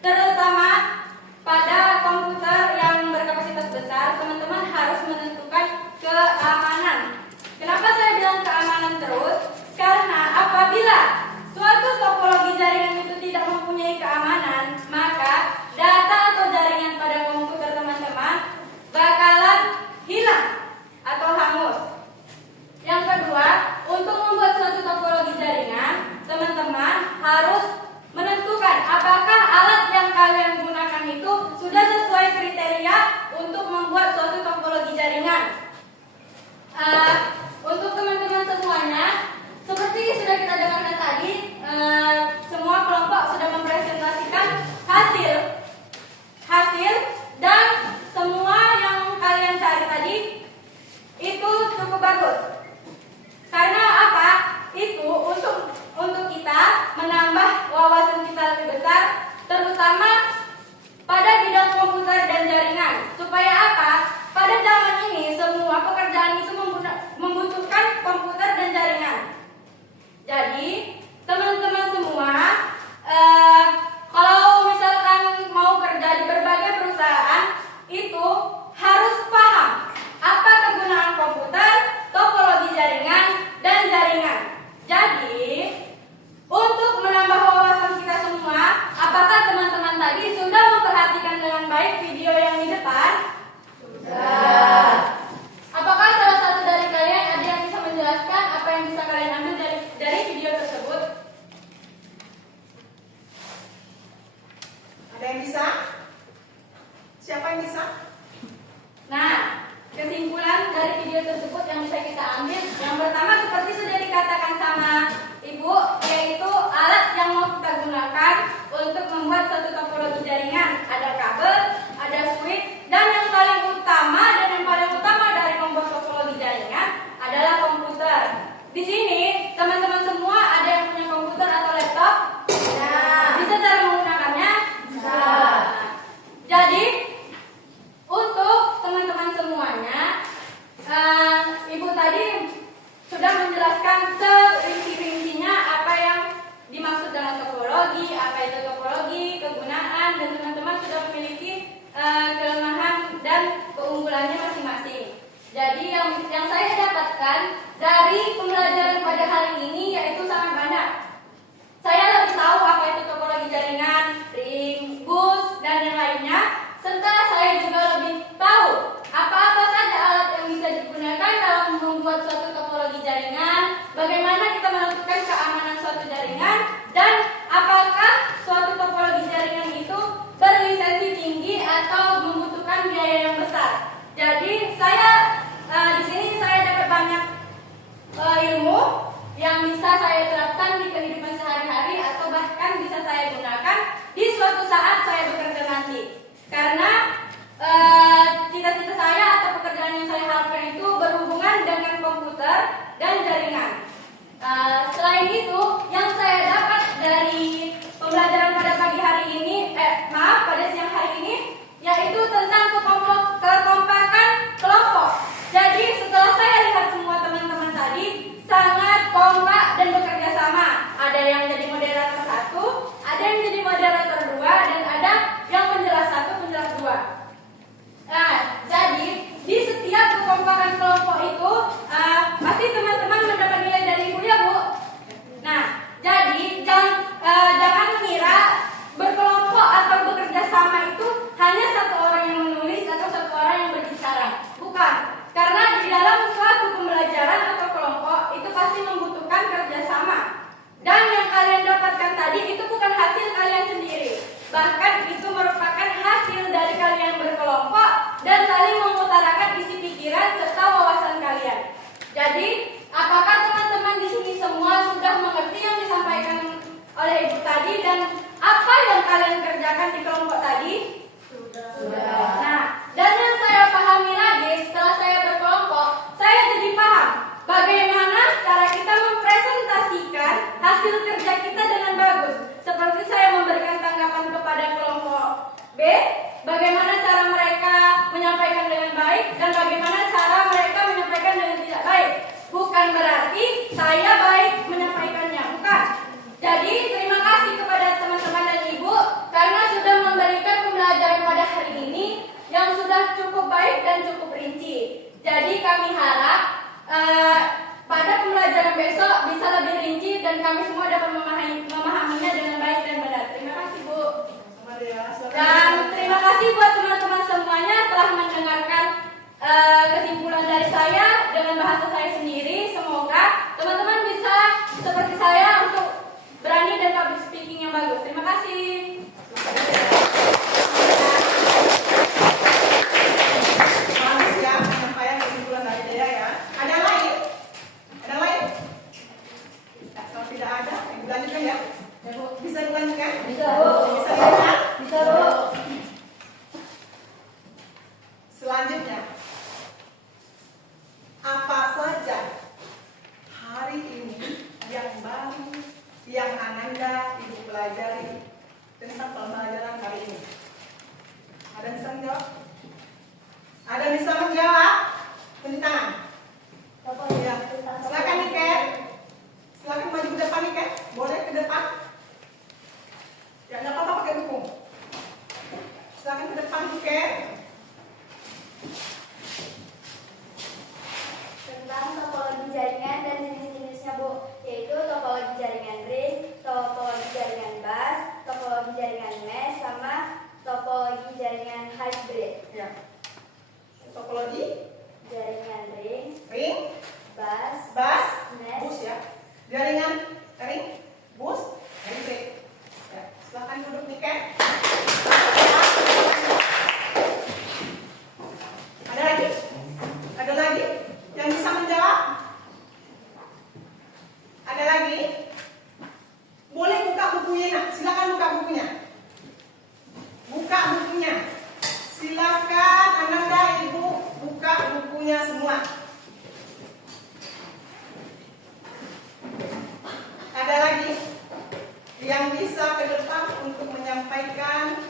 terutama pada komputer yang berkapasitas besar, teman-teman harus menentukan keamanan. Kenapa saya bilang keamanan terus? Karena apabila suatu topologi jaringan itu tidak mempunyai keamanan, maka data atau jaringan pada komputer teman-teman bakalan hilang atau hangus. Yang kedua, untuk membuat suatu topologi jaringan, teman-teman harus menentukan apakah alat yang kalian gunakan itu sudah sesuai kriteria untuk membuat suatu topologi jaringan. Untuk teman-teman semuanya, seperti sudah kita dengarkan tadi, semua kelompok sudah mempresentasikan hasil dan semua yang kalian cari tadi itu cukup bagus. Karena apa? Itu untuk kita menambah wawasan kita lebih besar, terutama pada bidang komputer dan jaringan. Supaya apa? Pada zaman ini semua pekerjaan itu membutuhkan komputer dan jaringan. Jadi teman-teman semua, kalau misalkan mau kerja di berbagai perusahaan, itu harus paham apa kegunaan komputer, topologi jaringan, dan jaringan. Jadi, untuk menambah wawasan kita semua, apakah teman-teman tadi sudah memperhatikan dengan baik video yang di depan? Sudah. Apakah salah satu dari kalian ada yang bisa menjelaskan apa yang bisa kalian ambil dari video tersebut? Ada yang bisa? Siapa yang bisa? Nah, kesimpulan dari video tersebut yang bisa kita ambil, yang pertama seperti sudah dikatakan sama Ibu, yaitu alat yang mau kita gunakan untuk membuat suatu topologi jaringan. Ada kabel, ada switch, dan yang paling utama dari membuat topologi jaringan adalah komputer. Di sini teman-teman semua ada yang punya komputer atau laptop? Bisa cara menggunakannya? Jadi untuk teman-teman semuanya, Ibu tadi sudah menjelaskan serinci-rincinya apa yang dimaksud dengan topologi, apa itu topologi, kegunaan, dan teman-teman sudah memiliki kelemahan dan keunggulannya masing-masing. Jadi yang saya dapatkan dari pembelajaran pada hari ini yaitu sangat banyak. Saya lebih tahu apa itu topologi jaringan, ring, bus, dan yang lainnya, serta saya juga lebih tahu apa-apa saja alat yang bisa digunakan dalam membuat suatu topologi jaringan, bagaimana kita menentukan keamanan suatu jaringan, dan apakah suatu topologi jaringan itu berlisensi tinggi atau membutuhkan biaya yang besar. Jadi di sini saya dapat banyak ilmu yang bisa saya terapkan di kehidupan sehari-hari atau bahkan bisa saya gunakan di suatu saat saya bekerja nanti. Karena cita-cita saya atau pekerjaan yang saya harapkan itu berhubungan dengan komputer dan jaringan. Selain itu, yang saya dapat dari pembelajaran pada pagi hari ini, pada siang hari ini, yaitu tentang kekompakan kelompok. Jadi setelah saya lihat semua teman-teman tadi sangat kompak dan bekerja sama. Ada yang jadi moderator 1, ada yang jadi moderator 2, dan ada yang penjelas 1, penjelas 2. Nah, jadi di setiap kekompakan kelompok itu pasti teman-teman mendapat nilai dan kami semua dapat memahaminya dengan baik dan benar. Terima kasih Bu. Dan terima kasih buat teman-teman semuanya telah mendengarkan kesimpulan dari saya dengan bahasa saya sendiri. Semoga teman-teman bisa seperti saya untuk berani dan public speaking yang bagus. Terima kasih. Bagus ya penyampaian kesimpulan dari Dea ya. Ada lain? Ada lain? Kalau tidak ada, dilanjutkan ya. Bisa dilanjutkan? Bisa, Bu. Bisa dilanjutkan? Bisa, Bu. Selanjutnya, apa saja hari ini yang baru yang Ananda Ibu pelajari tentang pembelajaran hari ini? Ada yang bisa menjawab? Ada yang bisa menjawab? Tunjuk tangan. Ya. Silakan Niken. Silakan maju ke depan Niken. Boleh ke depan? Ya, nggak apa-apa pakai buku. Silakan ke depan Niken. Tentang topologi jaringan dan jenis-jenisnya Bu, yaitu topologi jaringan ring, topologi jaringan bus, topologi jaringan mesh, sama topologi jaringan hybrid. Ya. Topologi Jaringan ring, bus, mesh, bus ya. Jaringan ring, bus, hybrid. Ya. Silakan duduk Niken. Ada lagi? Ada lagi yang bisa menjawab? Ada lagi? Boleh buka bukunya, nak. Silakan buka bukunya. Buka bukunya. Silakan Ananda Ibu buka bukunya semua. Ada lagi yang bisa ke depan untuk menyampaikan,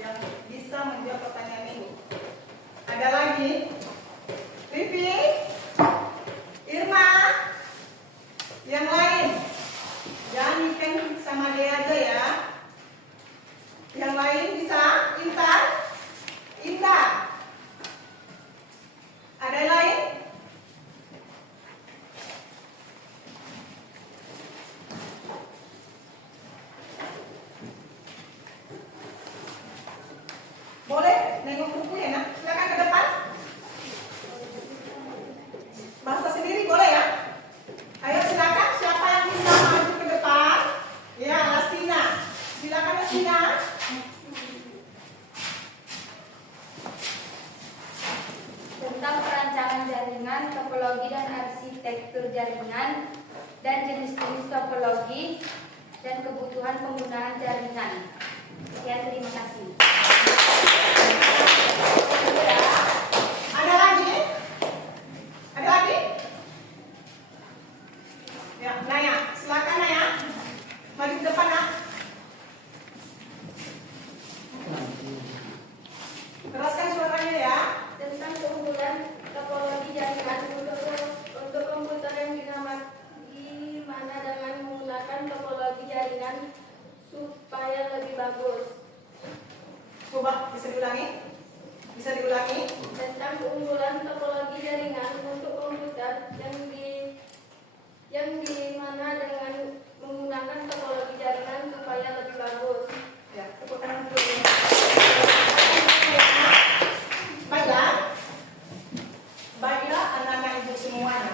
yang bisa menjawab pertanyaan Ibu? Ada lagi? Vivi? Irma? Yang lain? Jangan Niken sama dia aja ya. Yang lain bisa? Intan? Indah? Ada yang lain? Boleh nengok buku ya nak? Silakan ke depan. Bahasa sendiri boleh ya? Ayo silakan, siapa yang bisa maju ke depan? Ya, Lastina. Silakan Lastina. tentang perancangan jaringan, topologi dan arsitektur jaringan, dan jenis-jenis topologi dan kebutuhan penggunaan jaringan. Sekian, terima kasih. Ada lagi? Ada lagi? Ya, Naya. Silakan Naya. Maju ke depan nak. Keraskan suaranya ya. Tentang keunggulan topologi jaringan untuk komputer yang gimana dengan menggunakan topologi jaringan supaya lebih bagus. Coba bisa diulangi? Bisa diulangi? Tentang keunggulan topologi jaringan untuk komputer yang dimana dengan menggunakan topologi jaringan supaya lebih bagus. Ya, tepuk tangan dulu. Baiklah anak-anak Ibu semuanya,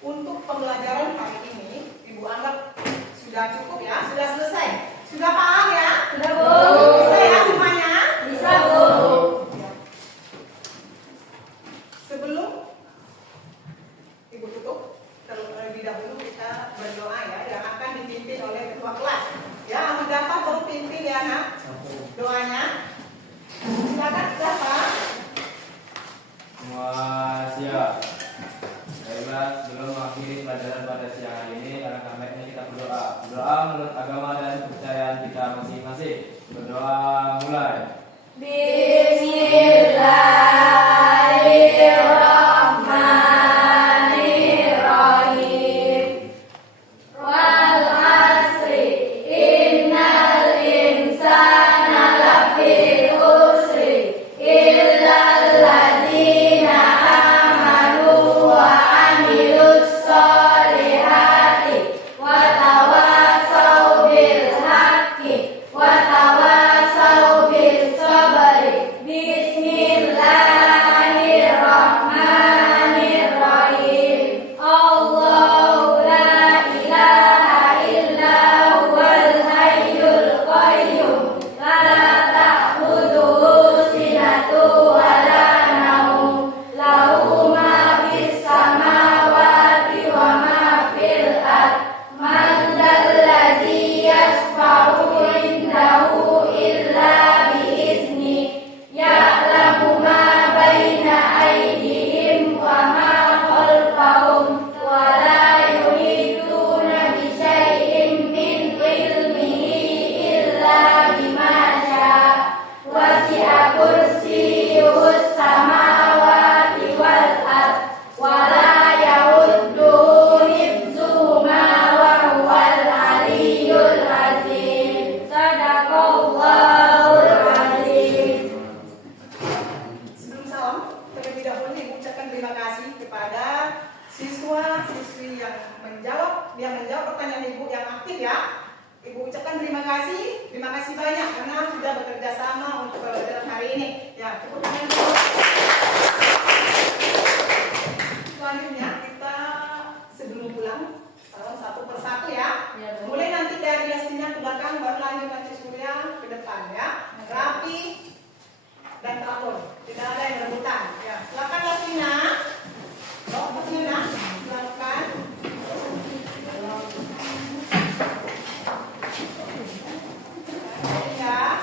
untuk pembelajaran hari ini Ibu anggap sudah cukup ya, sudah selesai. Sudah paham ya? Sudah, Bu. Bisa ya semuanya? Bisa, Bu. Ya. Sebelum Ibu tutup, terlebih dahulu kita berdoa ya, yang akan dipimpin oleh ketua kelas. Ya, mendapat baru pimpin ya nak doanya. Silakan siapa? Semua siap. Baiklah, sebelum mengakhiri pelajaran pada siang hari ini, alangkah baiknya kita berdoa. Berdoa menurut agama dan kepercayaan kita masing-masing. Berdoa mulai. Bismillahirrahmanirrahim. Wal asri innal insana lafi khusri illal ladzina amanu wa amilus menjawab pertanyaan Ibu yang aktif ya. Ibu ucapkan terima kasih banyak karena sudah bekerja sama untuk pembelajaran hari ini. Ya, cukup tangan dulu. Selanjutnya kita sebelum pulang satu persatu ya. Mulai nanti dari Lestina ke belakang, baru lanjut nanti Surya ke depan ya. Rapi dan teratur, tidak ada yang rebutan. Ya, silakan Lestina. Dokternya silakan. Ya.